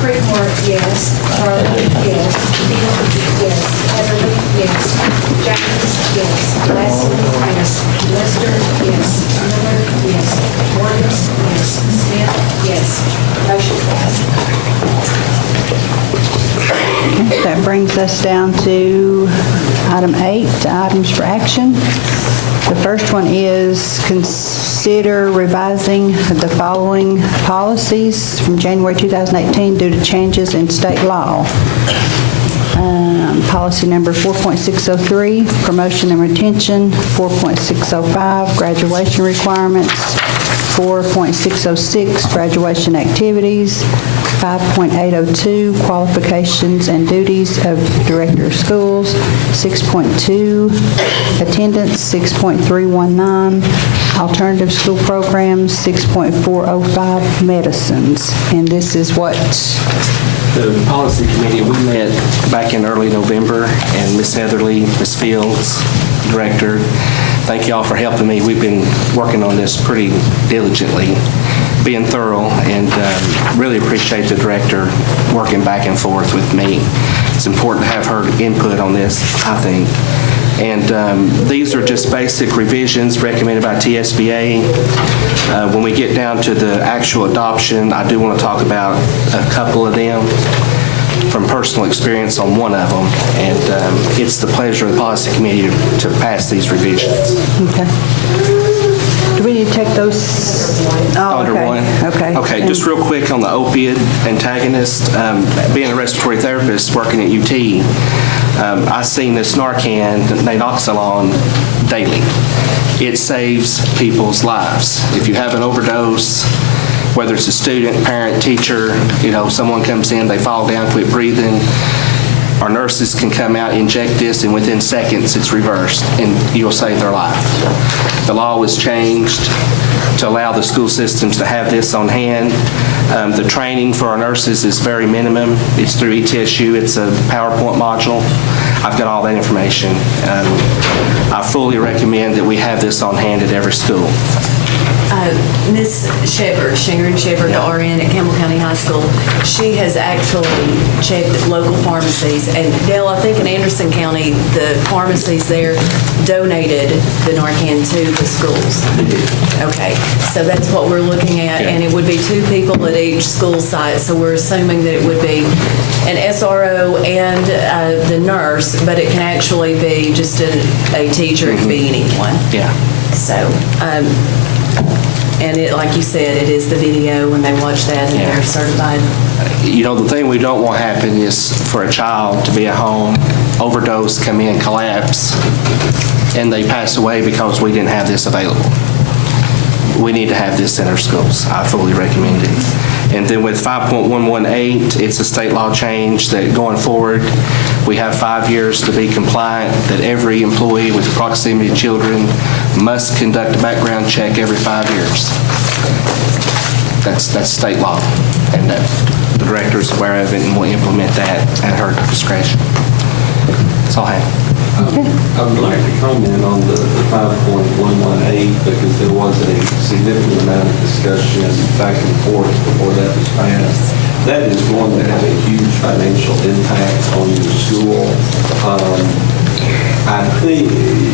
Creekmore, yes. Carly, yes. Fields, yes. Heatherly, yes. James, yes. Leslie, yes. Lester, yes. Miller, yes. Morgan, yes. Smith, yes. Motion passed. That brings us down to item 8, items for action. The first one is consider revising the following policies from January 2018 due to changes in state law. Policy number 4.603, promotion and retention, 4.605, graduation requirements, 4.606, graduation activities, 5.802, qualifications and duties of director of schools, 6.2, attendance, 6.319, alternative school programs, 6.405, medicines. And this is what? The policy committee, we met back in early November, and Ms. Heatherly, Ms. Fields, director, thank you all for helping me. We've been working on this pretty diligently, being thorough, and really appreciate the director working back and forth with me. It's important to have her input on this, I think. And these are just basic revisions recommended by TSBA. When we get down to the actual adoption, I do want to talk about a couple of them from personal experience on one of them. And it's the pleasure of the policy committee to pass these revisions. Okay. Do we need to take those Under okay. one? Okay. Okay, just real quick on the opiate antagonist. Being a respiratory therapist working at UT, I've seen this Narcan, naloxone, daily. It saves people's lives. If you have an overdose, whether it's a student, parent, teacher, someone comes in, they fall down, quit breathing, Our nurses can come out, inject this, and within seconds, it's reversed, and you'll save their life. The law was changed to allow the school systems to have this on hand. The training for our nurses is very minimum. It's through ETSU. It's a PowerPoint module. I've got all that information. I fully recommend that we have this on hand at every school. Ms. Shepard, Sharon Shepard, RN at Campbell County High School, she has actually checked local pharmacies. And Dale, I think in Anderson County, the pharmacies there donated the Narcan to the schools. Okay, so that's what we're looking at, and it would be 2 people at each school site. So we're assuming that it would be an SRO and the nurse, but it can actually be just a teacher. It could be anyone. Yeah. So, and it, like you said, it is the video when they watch that and they're certified. You know, the thing we don't want to happen is for a child to be at home, overdose, come in, collapse, and they pass away because we didn't have this available. We need to have this in our schools. I fully recommend it. And then with 5.118, it's a state law change that going forward, we have 5 years to be compliant, that every employee with proximity to children must conduct a background check every 5 years. That's state law, and that the director is aware of it and will implement that at her discretion. That's all I have. I would like to comment on the 5.118 because there was a significant amount of discussion back and forth before that was passed. That is going to have a huge financial impact on your school. I think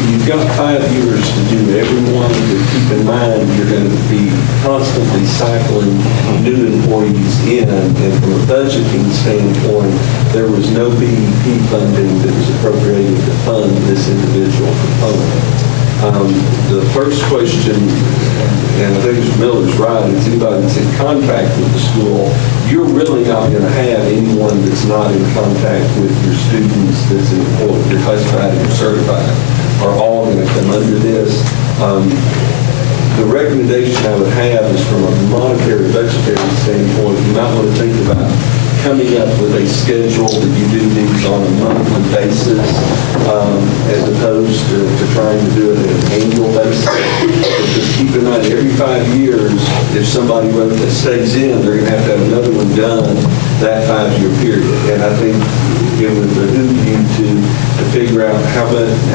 you've got 5 years to do everyone, but keep in mind you're going to be constantly cycling new employees in, and from a budgeting standpoint, there was no BEP funding that was appropriated to fund this individual component. The first question, and I think Mr. Miller's right, it's anybody that's in contact with the school, you're really not going to have anyone that's not in contact with your students that's employed, you're classified and certified, are all going to come under this. The recommendation I would have is from a monetary budgetary standpoint, you might want to think about coming up with a schedule that you do these on a monthly basis as opposed to trying to do it at an annual basis. Because keep in mind, every 5 years, if somebody that stays in, they're going to have another one done that 5-year period. And I think it would behoove you to figure out how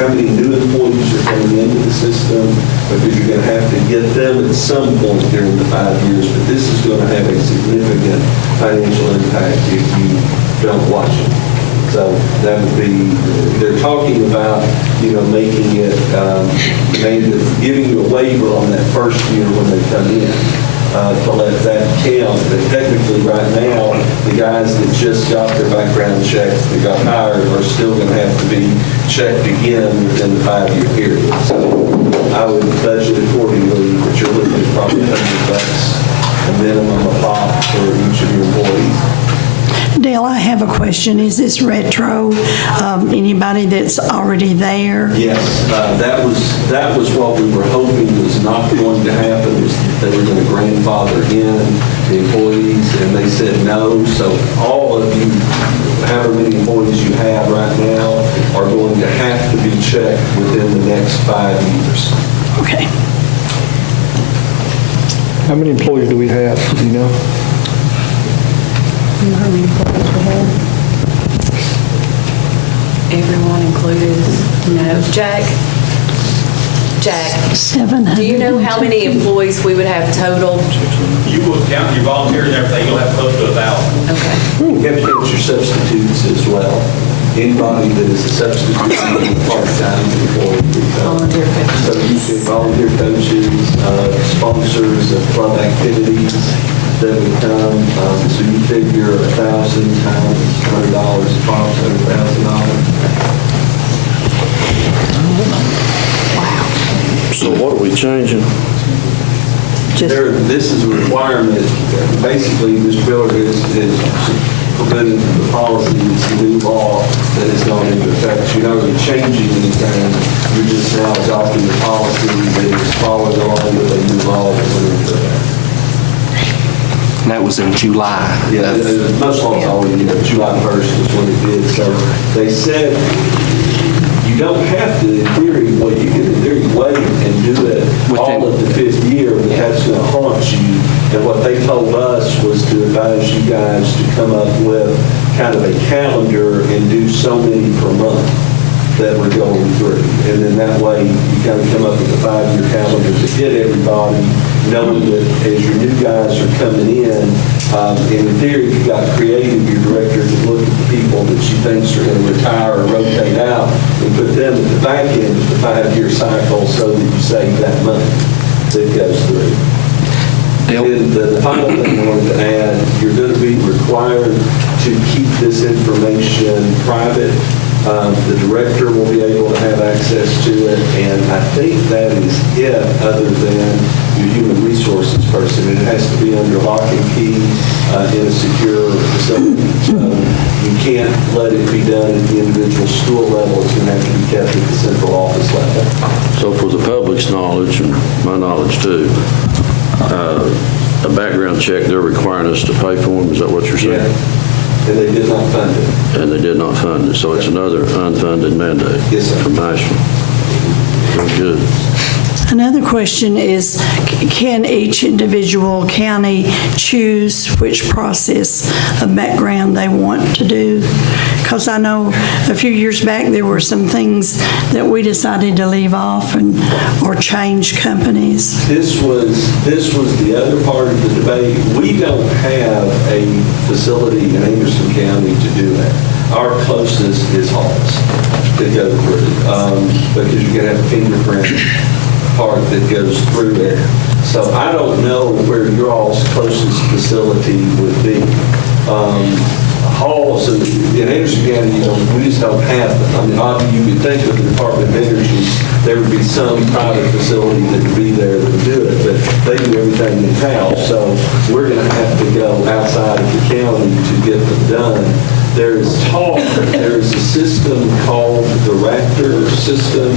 many new employees are coming into the system, because you're going to have to get them at some point during the 5 years. But this is going to have a significant financial impact if you don't watch it. So that would be, they're talking about, making it, giving you a waiver on that first year when they come in. To let that count, but technically right now, the guys that just got their background checks, that got hired, are still going to have to be checked again within the 5-year period. So I would budget accordingly, but you're looking at probably $100 a minimum a pop for each of your employees. Dale, I have a question. Is this retro? Anybody that's already there? Yes, that was what we were hoping was not going to happen, is that they were going to grandfather in the employees, and they said no. So all of you, however many employees you have right now, are going to have to be checked within the next 5 years. Okay. How many employees do we have, do you know? How many employees we have? Everyone included? No. Jack, 700. do you know how many employees we would have total? You will count your volunteers and everything, you'll have close to 1,000. Okay. You have to count your substitutes as well. Anybody that is a substitute part-time employee. Volunteer coaches. So you get volunteer coaches, sponsors of club activities that would come. So you figure 1,000 times $100, approximately $1,000. So what are we changing? This is a requirement. Basically, Mr. Miller is preventing the policy. It's the new law that has gone into effect. You're not really changing anything. You're just now adopting the policy that is following along with a new law that went into effect. And that that was in July. Yeah, most laws always, July 1st is when it did. So they said you don't have to, in theory, well, you can in theory wait and do it all of the 5th year, but that's going to haunt you. And what they told us was to advise you guys to come up with kind of a calendar and do so many per month that we're going through. And then that way you kind of come up with a 5-year calendar to get everybody, knowing that as your new guys are coming in theory, if you got creative, your director can look at the people that she thinks are going to retire or rotate out and put them at the back end of the 5-year cycle so that you save that money that goes through. And the final thing I wanted to add, you're going to be required to keep this information private. The director will be able to have access to it, and I think that is it other than your human resources person. And it has to be under lock and key in a secure facility. So you can't let it be done at the individual school level. It's going to have to be kept at the central office level. So for the public's knowledge, and my knowledge too, a background check they're requiring us to pay for them, is that what you're saying? Yeah. And they did not fund it. And they did not fund it, so it's another unfunded mandate. Yes, sir. From Nashville. Very good. Another question is, can each individual county choose which process of background they want to do? Because I know a few years back there were some things that we decided to leave off or change companies. This was the other part of the debate. We don't have a facility in Anderson County to do that. Our closest is Halls to go through because you're going to have a fingerprint part that goes through there. So I don't know where your all's closest facility would be. Halls in Anderson County, we just don't have them. I mean, obviously you could think of the Department of Energy, there would be some private facility that would be there that would do it, but they do everything in-house. So we're going to have to go outside of the county to get them done. There's a system called the Raptor system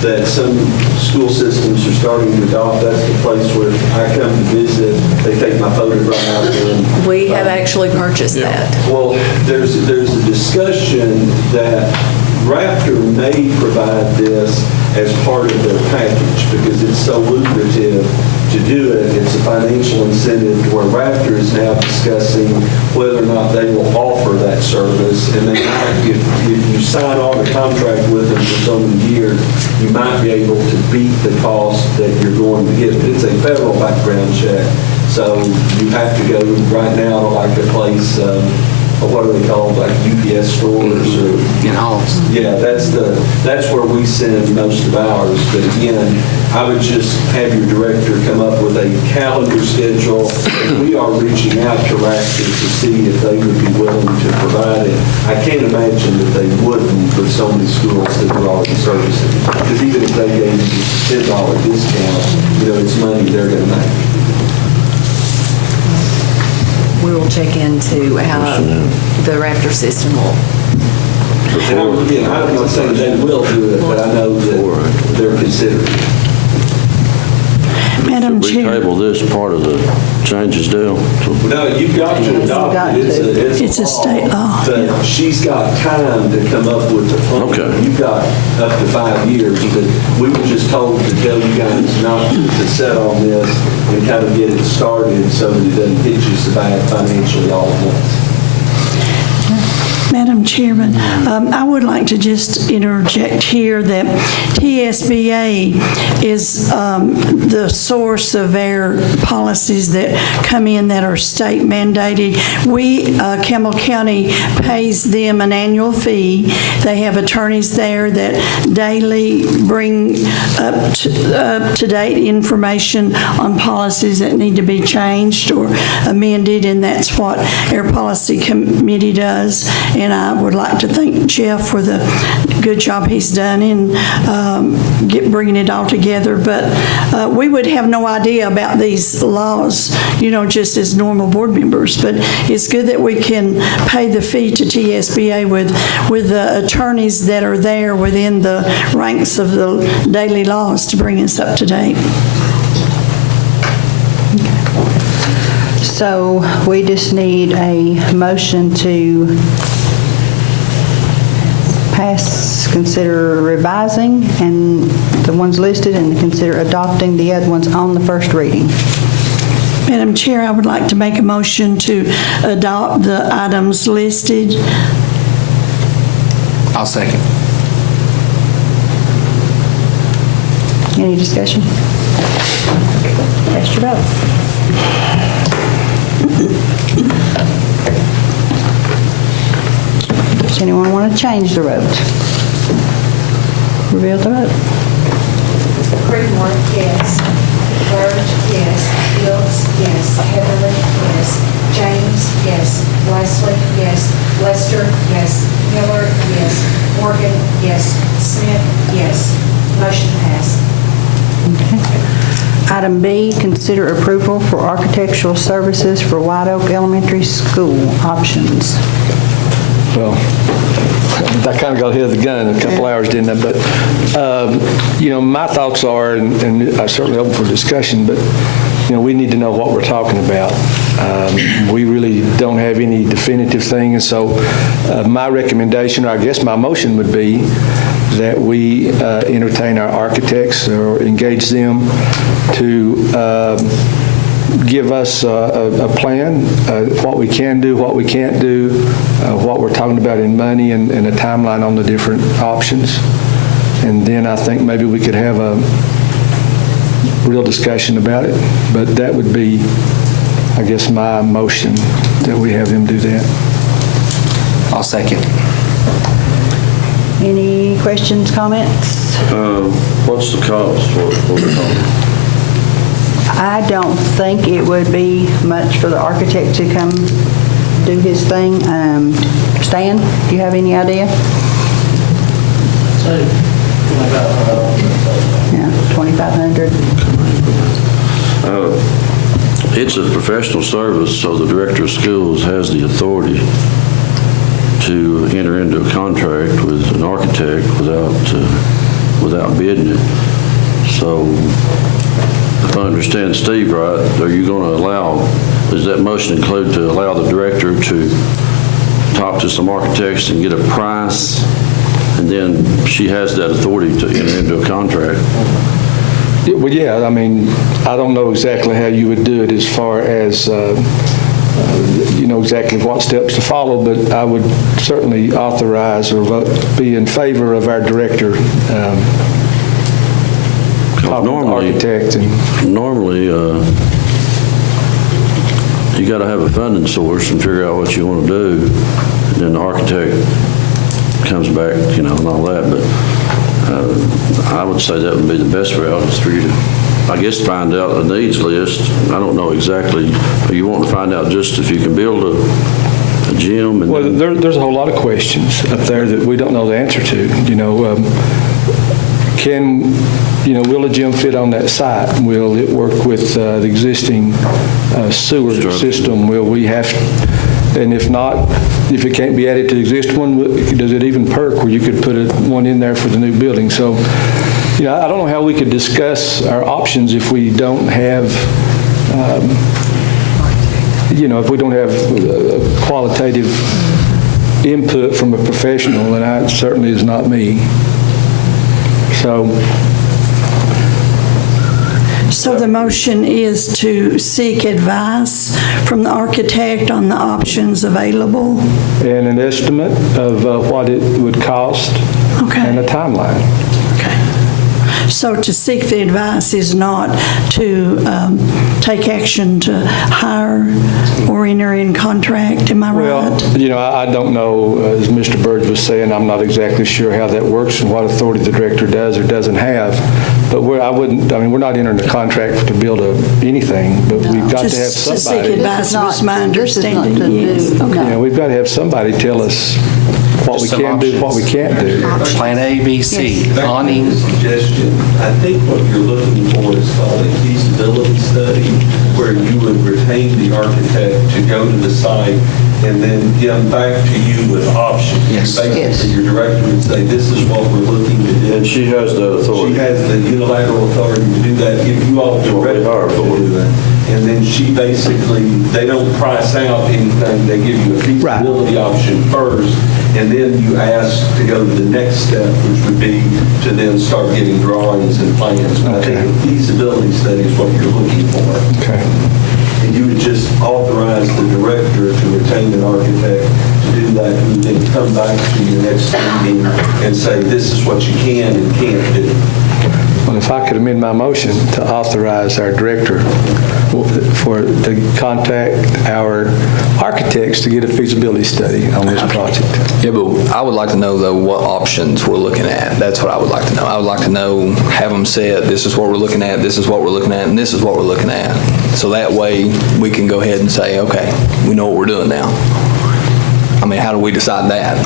that some school systems are starting to adopt. That's the place where I come to visit. They take my photograph. And, we have actually purchased that. Well, there's a discussion that Raptor may provide this as part of their package because it's so lucrative to do it. It's a financial incentive to where Raptor is now discussing whether or not they will offer that service. And they might, if you sign on a contract with them for so many years, you might be able to beat the cost that you're going to get. But it's a federal background check. So you have to go right now to like a place, what are they called, like UPS stores or in Halls. Yeah, that's where we send most of ours. But again, I would just have your director come up with a calendar schedule. And we are reaching out to Raptor to see if they would be willing to provide it. I can't imagine that they wouldn't with so many schools that we're already servicing. Because even if they gave you a $10 discount, it's money they're going to make. We will check into how the Raptor system will. And again, I'm not saying they will do it, but I know that they're considering it. Madam Should we Chair. table this part of the changes deal? No, you've got to adopt it. It's a state law. But she's got time to come up with the plan. Okay. You've got up to 5 years. But we were just told to tell you guys not to set on this and kind of get it started so that it doesn't hit you so bad financially all at once. Madam Chairman, I would like to just interject here that TSBA is the source of their policies that come in that are state mandated. We, Campbell County, pays them an annual fee. They have attorneys there that daily bring up to date information on policies that need to be changed or amended, and that's what our policy committee does. And I would like to thank Jeff for the good job he's done in bringing it all together. But we would have no idea about these laws, just as normal board members. But it's good that we can pay the fee to TSBA with the attorneys that are there within the ranks of the daily laws to bring us up to date. So we just need a motion to pass, consider revising and the ones listed, and consider adopting the other ones on the first reading. Madam Chair, I would like to make a motion to adopt the items listed. I'll second. Any discussion? Cast your vote. Does anyone want to change the vote? Reveal the vote. Creedmoor, yes. Byrd, yes. Fields, yes. Heatherly, yes. James, yes. Wesley, yes. Lester, yes. Miller, yes. Morgan, yes. Smith, yes. Motion passed. Item B, consider approval for architectural services for White Oak Elementary School options. Well, I kind of got ahead of the gun a couple hours, didn't I? But, my thoughts are, and I certainly open for discussion, but, we need to know what we're talking about. We really don't have any definitive thing, and so my recommendation, or I guess my motion would be that we entertain our architects or engage them to give us a plan, what we can do, what we can't do, what we're talking about in money, and a timeline on the different options. And then I think maybe we could have a real discussion about it. But that would be, I guess, my motion, that we have them do that. I'll second. Any questions, comments? What's the cost for the talking? I don't think it would be much for the architect to come do his thing. Stan, do you have any idea? Yeah, $2,500. It's a professional service, so the director of schools has the authority to enter into a contract with an architect without bidding it. So, if I understand Steve right, are you going to allow, does that motion include to allow the director to talk to some architects and get a price, and then she has that authority to enter into a contract? Well, yeah, I mean, I don't know exactly how you would do it as far as, exactly what steps to follow, but I would certainly authorize or be in favor of our director architect. Normally, you got to have a funding source and figure out what you want to do, and then the architect comes back, and all that. But I would say that would be the best route, is for you to, I guess, find out a needs list. I don't know exactly. You want to find out just if you can build a gym. And well, there's a whole lot of questions up there that we don't know the answer to. Will a gym fit on that site? Will it work with the existing sewer system? Will we have, and if not, if it can't be added to the existing one, does it even perk where you could put one in there for the new building? So, I don't know how we could discuss our options if we don't have, if we don't have qualitative input from a professional, and that certainly is not me. So the motion is to seek advice from the architect on the options available. And an estimate of what it would cost, and a timeline. So to seek the advice is not to take action to hire or enter in contract, am I right? Well, I don't know, as Mr. Burge was saying, I'm not exactly sure how that works and what authority the director does or doesn't have. But we're not entering a contract to build anything, but we've got to have somebody. To seek advice was my understanding, yes. We've got to have somebody tell us what we can do, what we can't do. Plan A, B, C. Awning. Suggestion. I think what you're looking for is called a feasibility study, where you would retain the architect to go to the site and then come back to you with options. Yes. Basically, your director would say, this is what we're looking to do. And she has that authority. She has the unilateral authority to do that if you all direct her to do that. and then she basically, they don't price out anything, they give you a feasibility option first, and then you ask to go to the next step, which would be to then start getting drawings and plans. But I think a feasibility study is what you're looking for. Okay. And you would just authorize the director to retain an architect to do that, and then come back to your next meeting and say, this is what you can and can't do. Well, if I could amend my motion to authorize our director to contact our architects to get a feasibility study on this project. Yeah, but I would like to know, though, what options we're looking at. That's what I would like to know. I would like to know, have them said, this is what we're looking at, this is what we're looking at, and this is what we're looking at. So that way, we can go ahead and say, okay, we know what we're doing now. I mean, how do we decide that?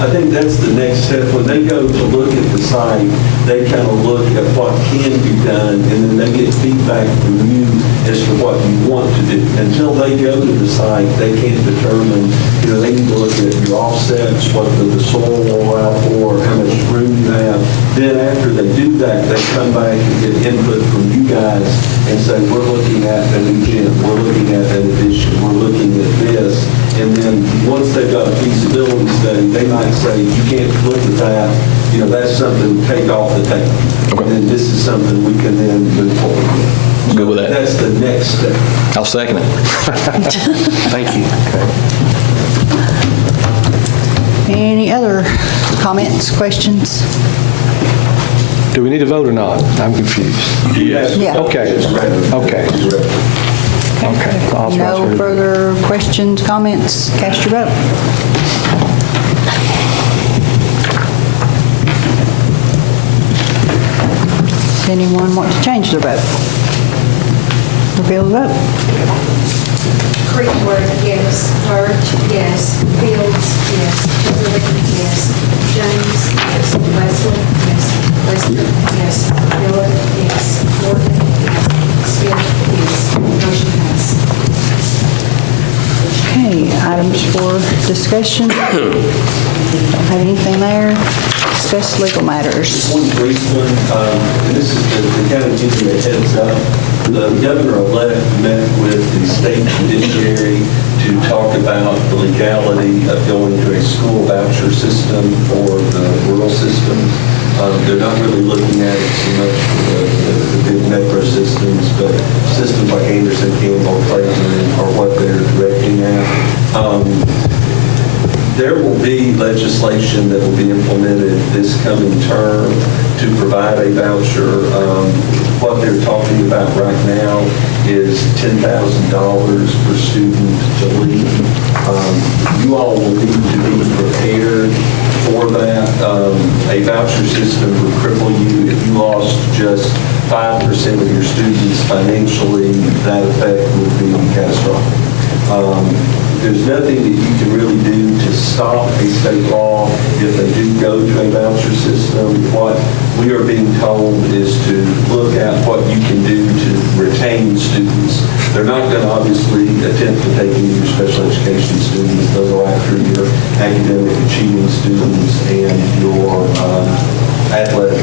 I think that's the next step. When they go to look at the site, they kind of look at what can be done, and then they get feedback from you as to what you want to do. Until they go to the site, they can't determine, they need to look at your offsets, what the soil will allow for, how much room you have. Then after they do that, they come back and get input from you guys and say, we're looking at a new gym, we're looking at an addition, we're looking at this. And then once they've got a feasibility study, they might say, you can't look at that, that's something to take off the table. Okay. And then this is something we can then move forward with. Good with that. That's the next step. I'll second it. Thank you. Any other comments, questions? Do we need to vote or not? I'm confused. Yes. Yeah. Okay. No further questions, comments? Cast your vote. Does anyone want to change their vote? Reveal the vote. Creekworth, yes. Hart, yes. Fields, yes. Heatherly, yes. James, yes. Leslie, yes. Lester, yes. Miller, yes. Morgan, yes. Smith, yes. Motion passed. Okay, items for discussion. Don't have anything there. Discuss legal matters. One brief one, and this is to kind of give you a heads up. The governor-elect met with the state judiciary to talk about the legality of going to a school voucher system for the rural systems. They're not really looking at it so much for the big metro systems, but systems like Anderson, Campbell, Clayton are what they're directing at. There will be legislation that will be implemented this coming term to provide a voucher. What they're talking about right now is $10,000 per student to leave. You all will need to be prepared for that. A voucher system would cripple you if you lost just 5% of your students financially. That effect would be catastrophic. There's nothing that you can really do to stop a state law if they do go to a voucher system. What we are being told is to look at what you can do to retain students. They're not going to obviously attempt to take any of your special education students. They'll go after your academic achieving students and your athletic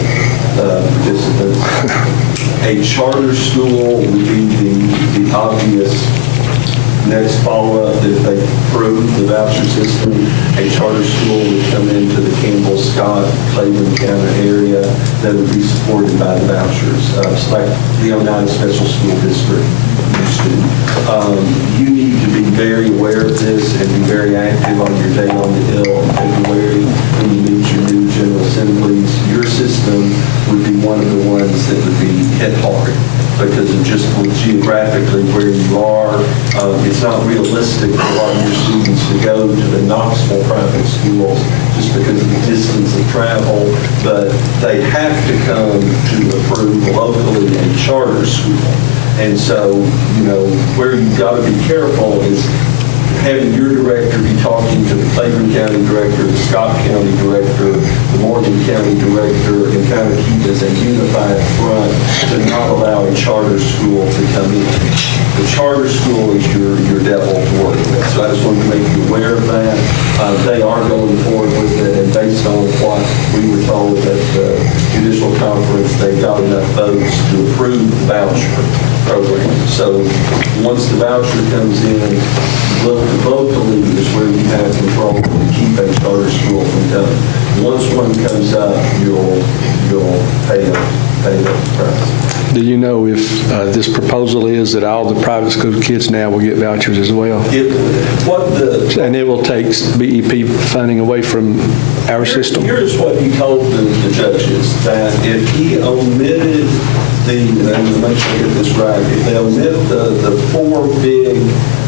participants. A charter school would be the obvious next follow-up. If they approve the voucher system, a charter school would come into the Campbell, Scott, Cleveland County area that would be supported by the vouchers. It's like the Oneida Special School District used to. You need to be very aware of this and be very active on your day on the Hill in February when you meet your new General Assemblies. Your system would be one of the ones that would be hit hard, because of just geographically where you are. It's not realistic for a lot of your students to go to the Knoxville private schools just because of the distance of travel, but they have to come to approve locally a charter school. And so, where you've got to be careful is having your director be talking to the Cleveland County director, the Scott County director, the Morgan County director, and kind of keep as a unified front to not allow a charter school to come in. The charter school is your devil to work with. So I just wanted to make you aware of that. They are going forward with it, and based on what we were told at the judicial conference, they got enough votes to approve the voucher. program. So once the voucher comes in, locally is where you have control to keep a charter school from coming. Once one comes up, you'll pay the price. Do you know if this proposal is that all the private school kids now will get vouchers as well? And it will take BEP funding away from our system? Here's what he told the judges, that if he omitted and I'm going to make sure I get this right, if they omit the four big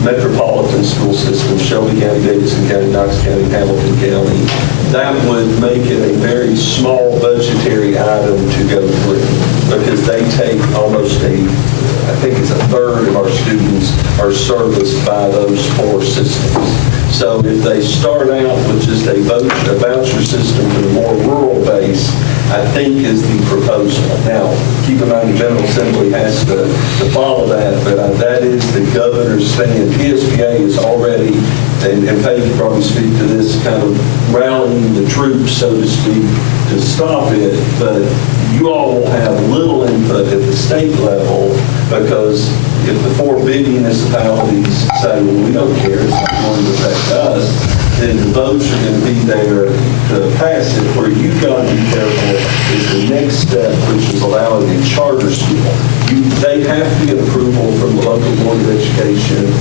metropolitan school systems, Shelby County, Davidson County, Knox County, Hamilton County, that would make it a very small budgetary item to go through, because they take almost I think it's a third of our students are serviced by those four systems. So if they start out with just a voucher system for the more rural base, I think is the proposal. Now, keep in mind the General Assembly has to follow that, but that is the governor's stand. TSBA is already, and Paige could probably speak to this, kind of rallying the troops, so to speak, to stop it, but you all will have little input at the state level, because if the four big municipalities say, well, we don't care, it's not going to affect us, then the votes are going to be there to pass it. Where you've got to be careful is the next step, which is allowing a charter school. They have to get approval from the local board of education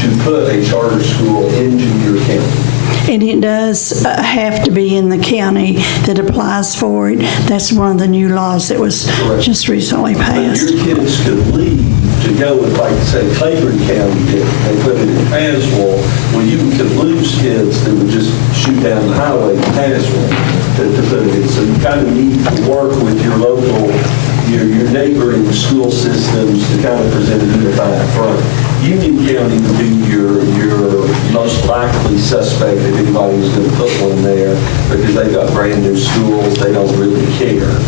to put a charter school into your county. And it does have to be in the county that applies for it. That's one of the new laws that was just recently passed. But your kids could leave to go with, like, say, Claiborne County did. They put it in Tazewell. Well, you could lose kids that would just shoot down the highway in Tazewell to put it in. So you kind of need to work with your local, your neighboring school systems to kind of present a unified front. Union County would be your most likely suspect if anybody was going to put one there, because they've got brand new schools, they don't really care.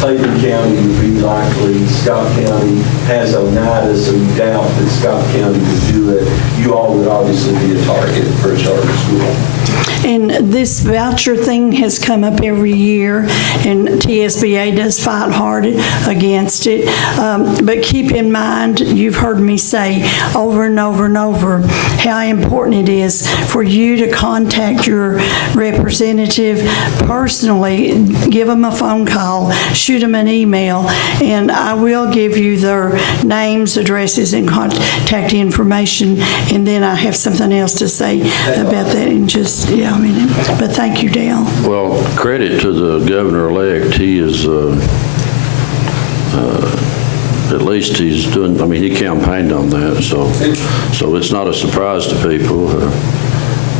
Claiborne County would be likely. Scott County has Oneida, so you doubt that Scott County would do it. You all would obviously be a target for a charter school. And this voucher thing has come up every year, and TSBA does fight hard against it. But keep in mind, you've heard me say over and over and over how important it is for you to contact your representative personally, give them a phone call, shoot them an email, and I will give you their names, addresses, and contact information, and then I have something else to say about that in just, yeah. But thank you, Dale. Well, credit to the governor-elect. He is, at least he's doing, he campaigned on that, so it's not a surprise to people.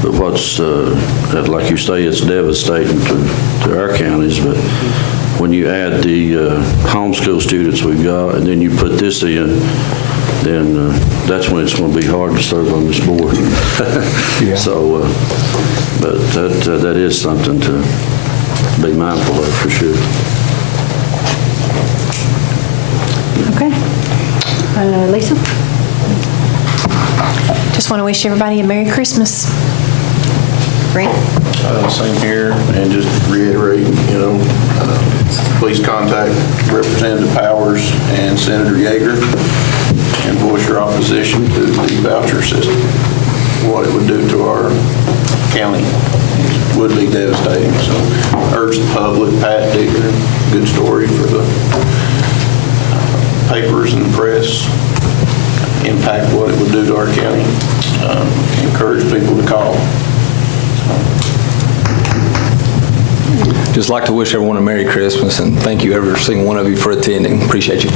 But what's, like you say, it's devastating to our counties, but when you add the homeschool students we've got, and then you put this in, then that's when it's going to be hard to serve on this board. Yeah. So, but that is something to be mindful of, for sure. Okay. Lisa? Just want to wish everybody a Merry Christmas. Brent? Same here, and just reiterate, please contact Representative Powers and Senator Yeager and voice your opposition to the voucher system. What it would do to our county would be devastating. So urge the public, Pat Digger, good story for the papers and the press, impact what it would do to our county. Encourage people to call. Just like to wish everyone a Merry Christmas, and thank you every single one of you for attending. Appreciate you.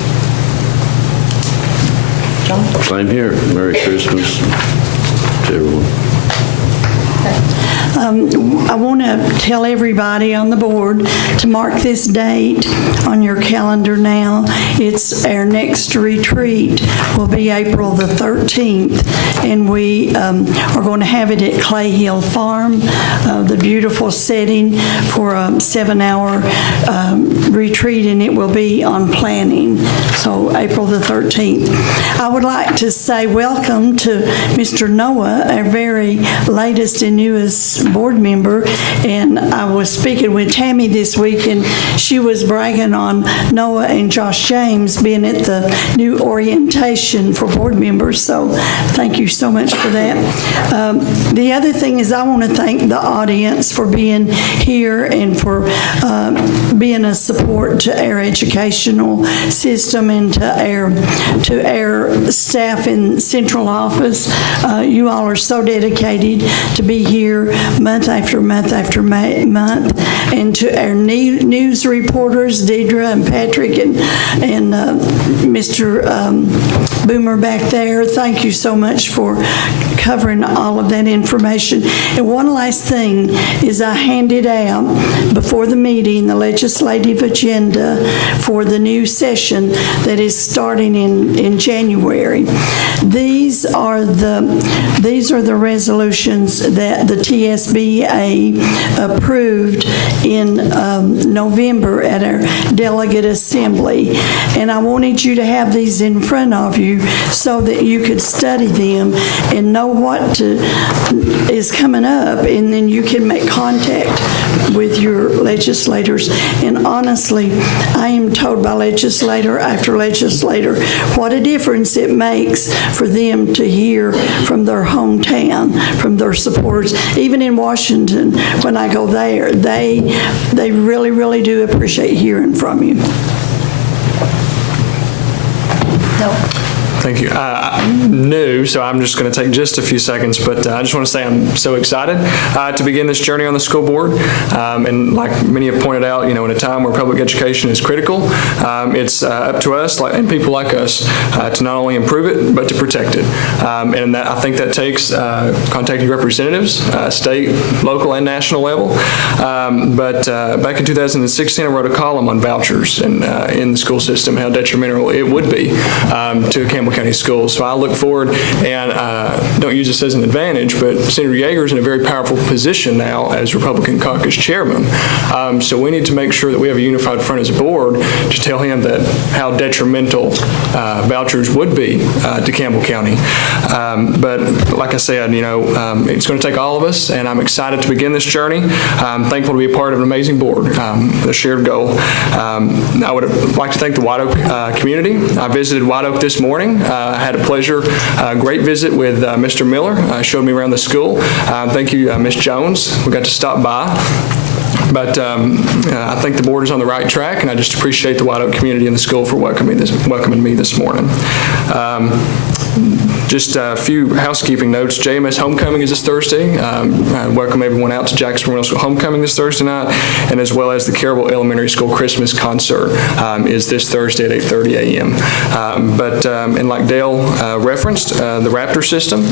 John? Same here. Merry Christmas to everyone. I want to tell everybody on the board to mark this date on your calendar now. It's our next retreat will be April the 13th, and we are going to have it at Clay Hill Farm, the beautiful setting for a 7-hour retreat, and it will be on planning. So April the 13th. I would like to say welcome to Mr. Noah, our very latest and newest board member, and I was speaking with Tammy this week, and she was bragging on Noah and Josh James being at the new orientation for board members, so thank you so much for that. The other thing is I want to thank the audience for being here and for being a support to our educational system and to our staff in central office. You all are so dedicated to be here month after month after month, and to our news reporters, Deidre and Patrick and Mr. Boomer back there. Thank you so much for covering all of that information. And one last thing is I handed out before the meeting the legislative agenda for the new session that is starting in January. These are the resolutions that the TSBA approved in November at our delegate assembly. And I wanted you to have these in front of you so that you could study them and know what is coming up, and then you can make contact with your legislators. And honestly, I am told by legislator after legislator what a difference it makes for them to hear from their hometown, from their supporters. Even in Washington, when I go there, they really, really do appreciate hearing from you. Thank you. I'm new, so I'm just going to take just a few seconds, but I just want to say I'm so excited to begin this journey on the school board. And like many have pointed out, in a time where public education is critical, it's up to us and people like us to not only improve it, but to protect it. And I think that takes contacting representatives, state, local, and national level. But back in 2016, I wrote a column on vouchers and in the school system, how detrimental it would be to Campbell County schools. So I look forward, and don't use this as an advantage, but Senator Yeager is in a very powerful position now as Republican caucus chairman. So we need to make sure that we have a unified front as a board to tell him that how detrimental vouchers would be to Campbell County. But like I said, it's going to take all of us, and I'm excited to begin this journey. I'm thankful to be a part of an amazing board, a shared goal. I would like to thank the White Oak community. I visited White Oak this morning. I had a great visit with Mr. Miller. Showed me around the school. Thank you, Ms. Jones. We got to stop by. But I think the board is on the right track, and I just appreciate the White Oak community and the school for welcoming me this morning. Just a few housekeeping notes. JMS Homecoming is this Thursday. I welcome everyone out to Jackson Memorial School Homecoming this Thursday night, and as well as the Carrollville Elementary School Christmas Concert is this Thursday at 8:30 a.m. And like Dale referenced, the Raptor system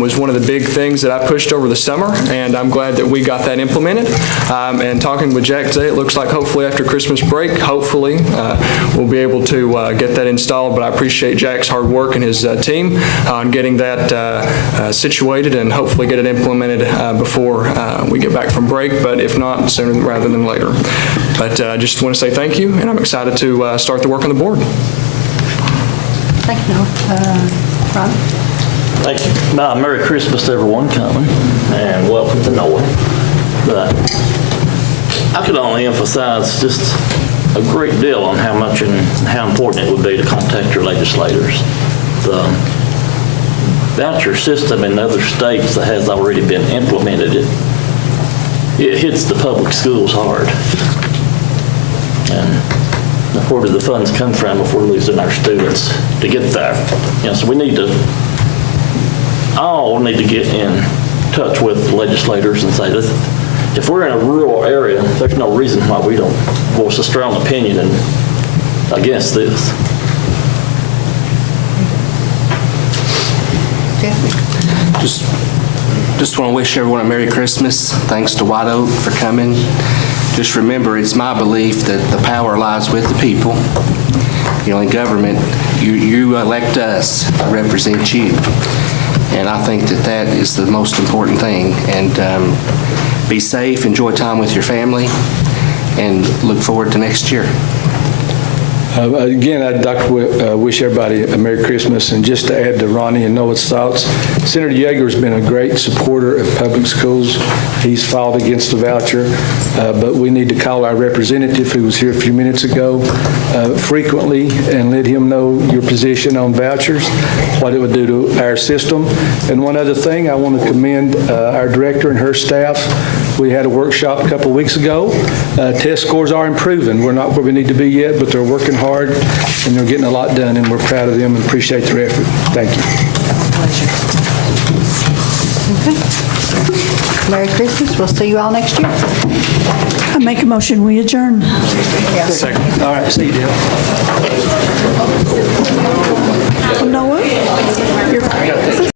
was one of the big things that I pushed over the summer, and I'm glad that we got that implemented. And talking with Jack today, it looks like hopefully after Christmas break, we'll be able to get that installed. But I appreciate Jack's hard work and his team on getting that situated, and hopefully get it implemented before we get back from break, but if not, sooner rather than later. But I just want to say thank you, and I'm excited to start the work on the board. Thank you, Noah. Ron? Thank you. Merry Christmas to everyone coming, and welcome to Noah. But I could only emphasize just a great deal on how much and how important it would be to contact your legislators. The voucher system in other states that has already been implemented, it hits the public schools hard. And where do the funds come from if we're losing our students to get there? So we all need to get in touch with the legislators and say, if we're in a rural area, there's no reason why we don't voice a strong opinion against this. Just want to wish everyone a Merry Christmas. Thanks to White Oak for coming. Just remember, it's my belief that the power lies with the people. In government, you elect us to represent you. And I think that is the most important thing. And be safe, enjoy time with your family, and look forward to next year. Again, I'd like to wish everybody a Merry Christmas, and just to add to Ronnie and Noah's thoughts, Senator Yeager has been a great supporter of public schools. He's fought against the voucher, but we need to call our representative who was here a few minutes ago frequently and let him know your position on vouchers, what it would do to our system. And one other thing, I want to commend our director and her staff. We had a workshop a couple of weeks ago. Test scores are improving. We're not where we need to be yet, but they're working hard and they're getting a lot done, and we're proud of them and appreciate their effort. Thank you. Okay. Merry Christmas. We'll see you all next year. I make a motion, we adjourn. Second. All right, see you, Dale. Noah? You're